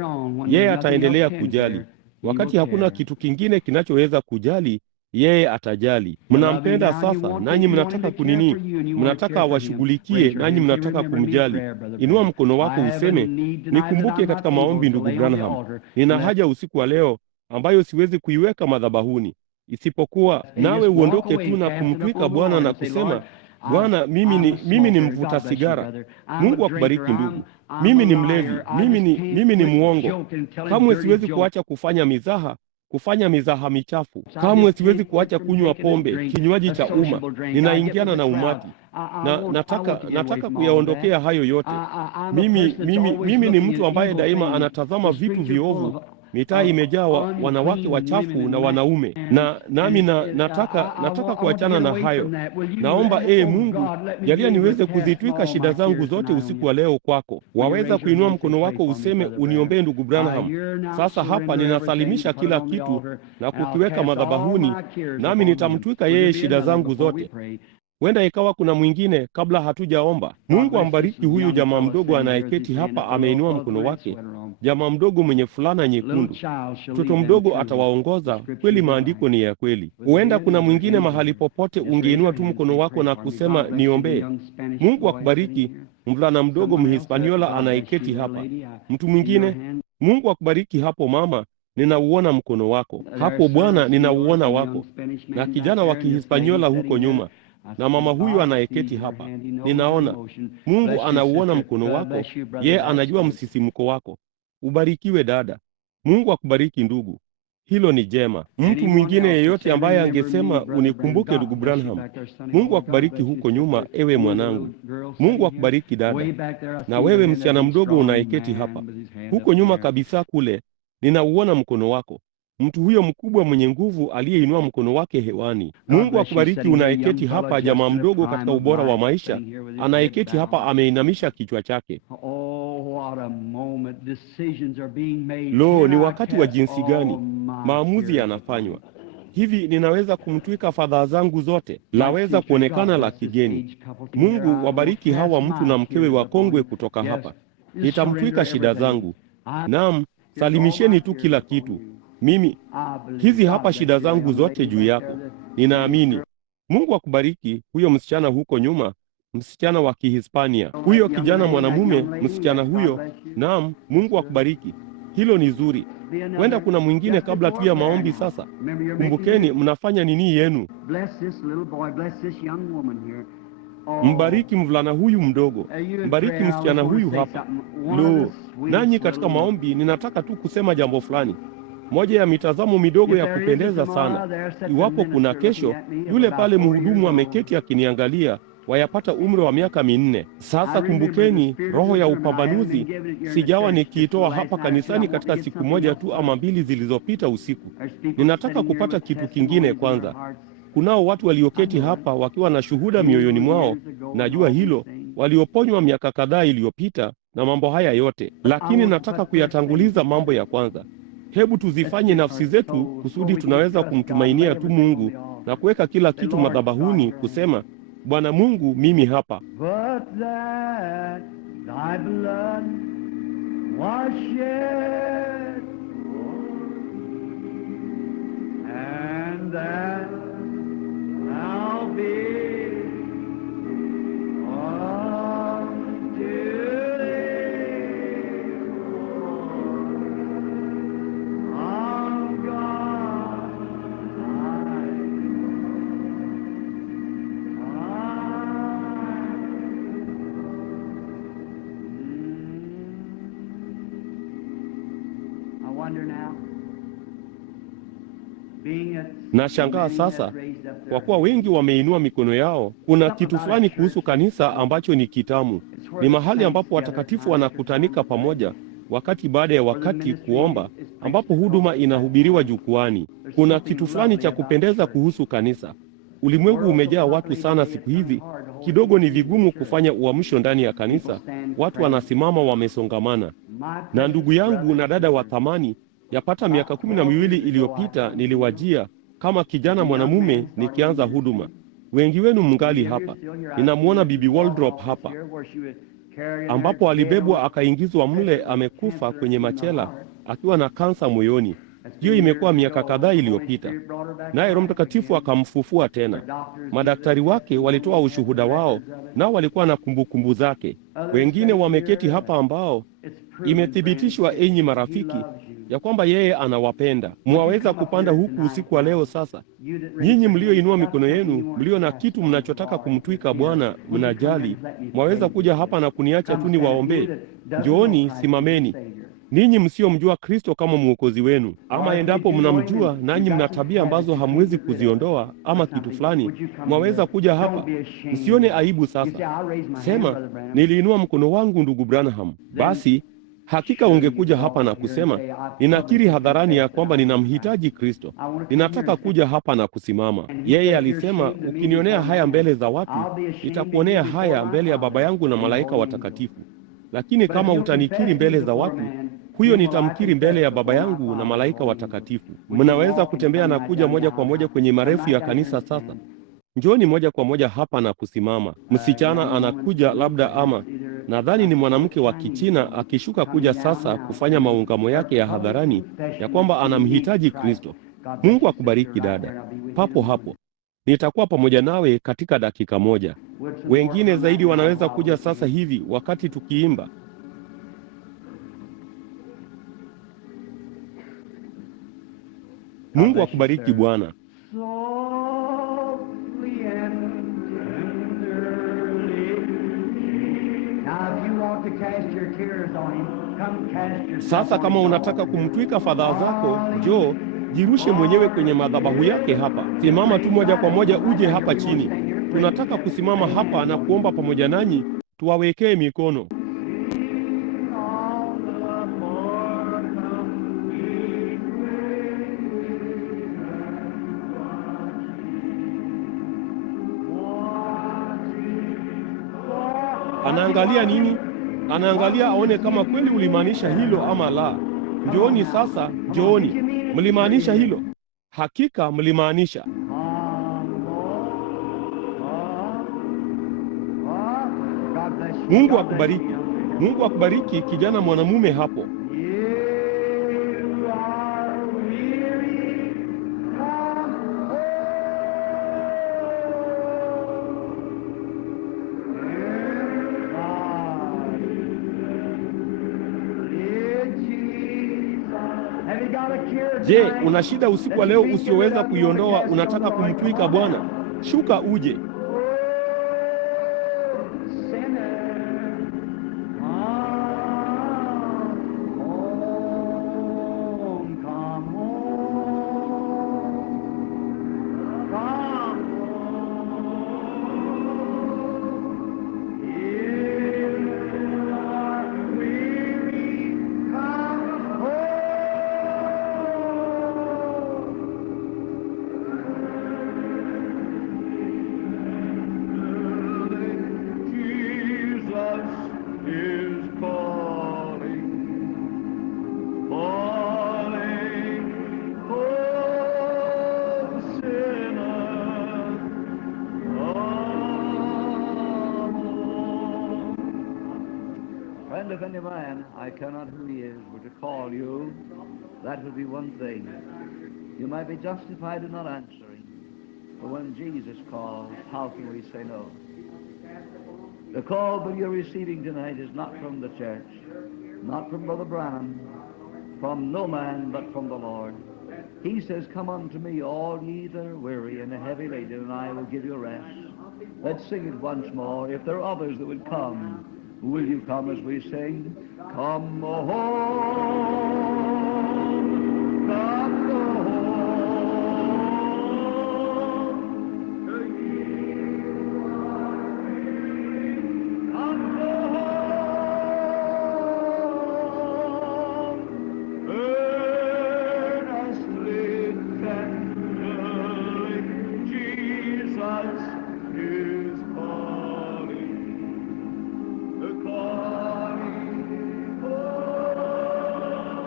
Yeye ataendelea kujali. Wakati hakuna kitu kingine kinachoweza kujali, yeye atajali. Mnampenda sasa, nanyi mnataka kunini? Mnataka awashughulikie, nanyi mnataka kumjali. Inua mkono wako useme, nikumbuke katika maombi ndugu Branham. Nina haja usiku wa leo ambayo siwezi kuiweka madhabahuni, isipokuwa nawe uondoke tu na kumtwika Bwana na kusema, Bwana, mimi ni mvuta sigara. Mungu akubariki ndugu. Mimi ni mlevi, mimi ni muongo. Kamwe siwezi kuacha kufanya mizaha michafu. Kamwe siwezi kuacha kunywa pombe, kinywaji cha umma. Ninaingiana na umati na nataka kuyaondokea hayo yote. Mimi ni mtu ambaye daima anatazama vitu viovu. Mitaa imejaa wanawake wachafu na wanaume, nami nataka kuachana na hayo. Naomba Mungu, jalia niweze kuzitwika shida zangu zote usiku wa leo kwako. Waweza kuinua mkono wako useme, uniombee ndugu Branham. Sasa hapa ninasalimisha kila kitu na kukiweka madhabahuni, nami nitamtwika yeye shida zangu zote. Wenda ikawa kuna mwingine kabla hatujaomba. Mungu ambariki huyu jamaa mdogo anayeketi hapa, ameinua mkono wake. Jamaa mdogo mwenye fulana nyekundu. Mtoto mdogo atawaongoza. Kweli maandiko ni ya kweli. Huenda kuna mwingine mahali popote, ungeinua tu mkono wako na kusema niombee. Mungu akubariki mvulana mdogo Mhispaniola anayeketi hapa. Mtu mwingine, Mungu akubariki hapo mama. Ninauona mkono wako hapo Bwana, ninauona wako. Na kijana wa Kihispaniola huko nyuma. Na mama huyu anayeketi hapa, ninaona. Mungu anauona mkono wako, yeye anajua msisimko wako. Ubarikiwe dada. Mungu akubariki ndugu. Hilo ni jema. Mtu mwingine yeyote ambaye angesema unikumbuke ndugu Branham. Mungu akubariki huko nyuma, ewe mwanangu. Mungu akubariki dada. Na wewe msichana mdogo unayeketi hapa, huko nyuma kabisa kule, ninauona mkono wako. Mtu huyo mkubwa mwenye nguvu aliyeinua mkono wake hewani. Mungu akubariki unayeketi hapa, jamaa mdogo katika ubora wa maisha, anayeketi hapa ameinamisha kichwa chake. Lo, ni wakati wa jinsi gani maamuzi yanafanywa. Hivi ninaweza kumtwika fadhaa zangu zote? Laweza kuonekana la kigeni. Mungu wabariki hawa mtu na mkewe wakongwe kutoka hapa. Nitamtwika shida zangu. Naam, salimisheni tu kila kitu. Hizi hapa shida zangu zote juu yako. Ninaamini. Mungu akubariki huyo msichana huko nyuma, msichana wa Kihispania. Huyo kijana mwanamume, msichana huyo. Naam, Mungu akubariki. Hilo ni zuri. Wenda kuna mwingine kabla tu ya maombi sasa. Kumbukeni mnafanya nini yenu. Mbariki mvulana huyu mdogo. Mbariki msichana huyu hapa. Lo, nanyi katika maombi ninataka tu kusema jambo fulani. Moja ya mitazamo midogo ya kupendeza sana. Iwapo kuna kesho, yule pale mhudumu ameketi akiniangalia, wayapata umri wa miaka 4. Sasa kumbukeni, roho ya upambanuzi sijawa nikiitoa hapa kanisani katika siku moja tu ama 2 zilizopita usiku. Ninataka kupata kitu kingine kwanza. Kunao watu walioketi hapa wakiwa na shuhuda mioyoni mwao, najua hilo, walioponywa miaka kadhaa iliyopita na mambo haya yote. Lakini nataka kuyatanguliza mambo ya kwanza. Hebu tuzifanye nafsi zetu kusudi tunaweza kumtumainia tu Mungu na kuweka kila kitu madhabahuni, kusema, Bwana Mungu, mimi hapa. But that thy blood was shed, and that thou bidst unto Nashangaa sasa, kwa kuwa wengi wameinua mikono yao, kuna kitu fulani kuhusu kanisa ambacho ni kitamu. Ni mahali ambapo watakatifu wanakutanika pamoja, wakati baada ya wakati kuomba, ambapo huduma inahubiriwa jukwani. Kuna kitu fulani cha kupendeza kuhusu kanisa. Ulimwengu umejaa watu sana siku hizi, kidogo ni vigumu kufanya uamsho ndani ya kanisa. Watu wanasimama wamesongamana. Na ndugu yangu na dada wa thamani, yapata miaka 12 iliyopita niliwajia kama kijana mwanamume nikianza huduma. Wengi wenu mngali hapa. Ninamwona Bibi Waldrop hapa, ambapo alibebwa akaingizwa mle amekufa kwenye machela akiwa na kansa moyoni. Hiyo imekuwa miaka kadhaa iliyopita. Naye Roho Mtakatifu akamfufua tena. Madaktari wake walitoa ushuhuda wao, nao walikuwa na kumbukumbu zake. Wengine wameketi hapa ambao imethibitishwa, enyi marafiki, ya kwamba yeye anawapenda. Mwaweza kupanda huku usiku wa leo sasa, nyinyi mlioinua mikono yenu, mlio na kitu mnachotaka kumtwika Bwana, mnajali, mwaweza kuja hapa na kuniacha tu niwaombee. Njooni, simameni. Ninyi msiomjua Kristo kama mwokozi wenu, ama endapo mnamjua nanyi mna tabia ambazo hamwezi kuziondoa ama kitu fulani, mwaweza kuja hapa. Msione aibu sasa. Sema, niliinua mkono wangu ndugu Branham. Basi hakika ungekuja hapa na kusema, ninakiri hadharani ya kwamba ninamhitaji Kristo. Ninataka kuja hapa na kusimama. Yeye alisema, ukinionea haya mbele za watu, nitakuonea haya mbele ya Baba yangu na malaika watakatifu. Lakini kama utanikiri mbele za watu, huyo nitamkiri mbele ya Baba yangu na malaika watakatifu. Mnaweza kutembea na kuja moja kwa moja kwenye marefu ya kanisa sasa. Njoni moja kwa moja hapa na kusimama. Msichana anakuja labda, ama nadhani ni mwanamke wa Kichina akishuka kuja sasa kufanya maungamo yake ya hadharani ya kwamba anamhitaji Kristo. Mungu akubariki dada. Papo hapo. Nitakuwa pamoja nawe katika dakika moja. Wengine zaidi wanaweza kuja sasa hivi wakati tukiimba. Mungu akubariki Bwana. Sasa kama unataka kumtwika fadhaa zako, njoo jirushe mwenyewe kwenye madhabahu yake hapa. Simama tu moja kwa moja uje hapa chini. Tunataka kusimama hapa na kuomba pamoja nanyi, tuwawekee mikono. Anaangalia nini? Anaangalia aone kama kweli ulimaanisha hilo ama la. Njooni sasa, njooni. Mlimaanisha hilo? Hakika mlimaanisha. Mungu akubariki. Mungu akubariki kijana mwanamume hapo. Je, una shida usiku wa leo usioweza kuiondoa? Unataka kumtwika Bwana? Shuka uje. If any man, I cannot who he is, were to call you, that would be one thing. You might be justified in not answering. But when Jesus calls, how can we say no? The call that you're receiving tonight is not from the church, not from Brother Branham, from no man, but from the Lord. He says, come unto me, all ye that are weary and heavy laden, and I will give you rest. Let's sing it once more. If there are others that would come, will you come as we sing? Come home, come home. Come home, earnestly, tenderly, Jesus is calling. The calling, oh.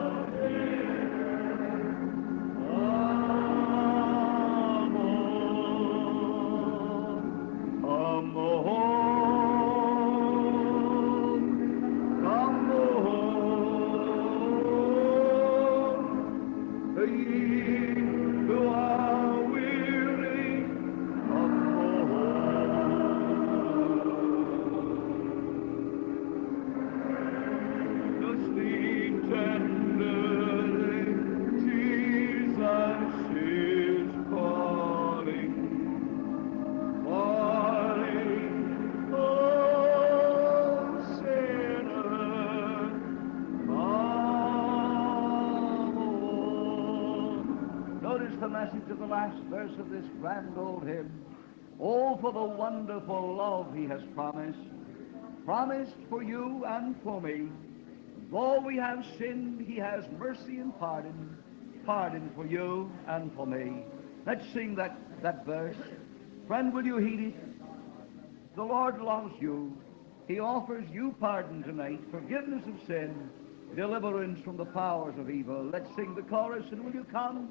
the message of the last verse of this grand old hymn. Oh, for the wonderful love he has promised for you and for me. Though we have sinned, he has mercy and pardon for you and for me. Let's sing that verse. Friend, will you heed it? The Lord loves you. He offers you pardon tonight, forgiveness of sin, deliverance from the powers of evil. Let's sing the chorus, and will you come?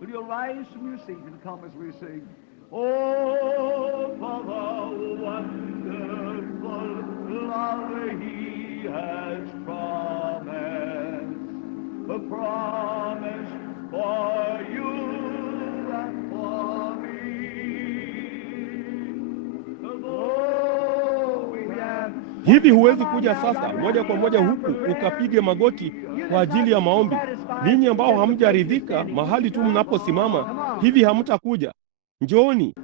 Will you rise from your seat and come as we sing? Oh, for the wonderful love he has promised, the promise for you and for me. Oh, we have. Hivi huwezi kuja sasa moja kwa moja huku ukapige magoti kwa ajili ya maombi? Ninyi ambao hamjaridhika mahali tu mnaposimama, hivi hamtakuja? Njooni.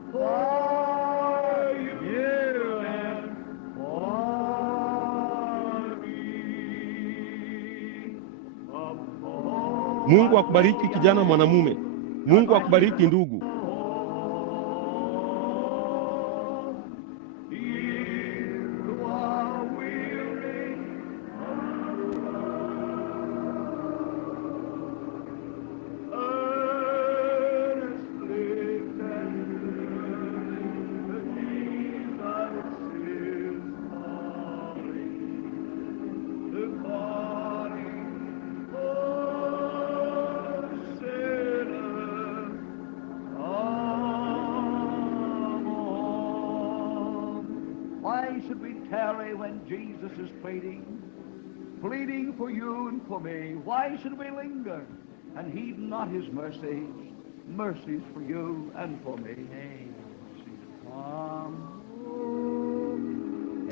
Mungu akubariki kijana mwanamume. Mungu akubariki ndugu. Should we tarry when Jesus is pleading for you and for me? Why should we linger and heed not his mercies for you and for me?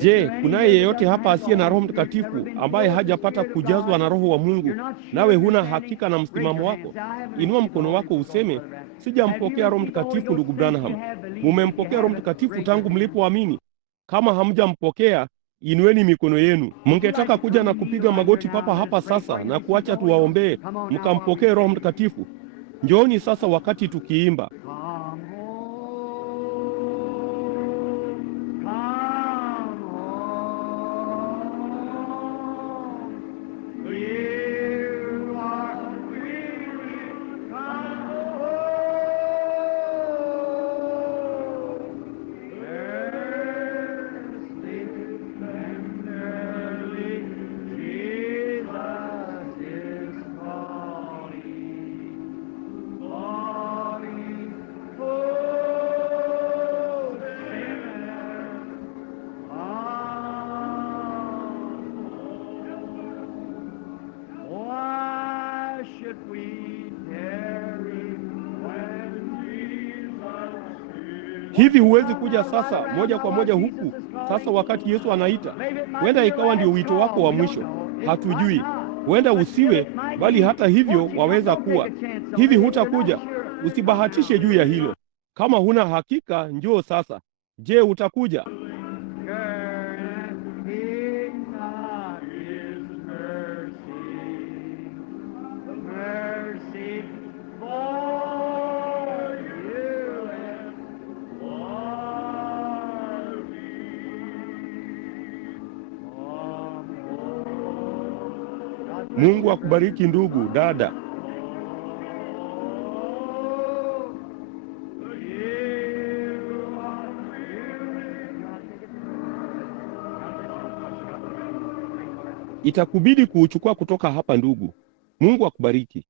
Je, kunaye yeyote hapa asiye na Roho Mtakatifu ambaye hajapata kujazwa na Roho wa Mungu, nawe huna hakika na msimamo wako? Inua mkono wako useme, sijampokea Roho Mtakatifu. Ndugu Branham, mumempokea Roho Mtakatifu tangu mlipoamini. Kama hamjampokea, inueni mikono yenu. Mngetaka kuja na kupiga magoti papa hapa sasa na kuacha tuwaombee mkampokee Roho Mtakatifu? Njooni sasa wakati tukiimba. Hivi huwezi kuja sasa moja kwa moja huku sasa wakati Yesu anaita? Huenda ikawa ndio wito wako wa mwisho, hatujui. Huenda usiwe, bali hata hivyo waweza kuwa. Hivi hutakuja? Usibahatishe juu ya hilo. Kama huna hakika, njoo sasa. Je, utakuja? Mungu akubariki ndugu, dada. Itakubidi kuuchukua kutoka hapa ndugu. Mungu akubariki.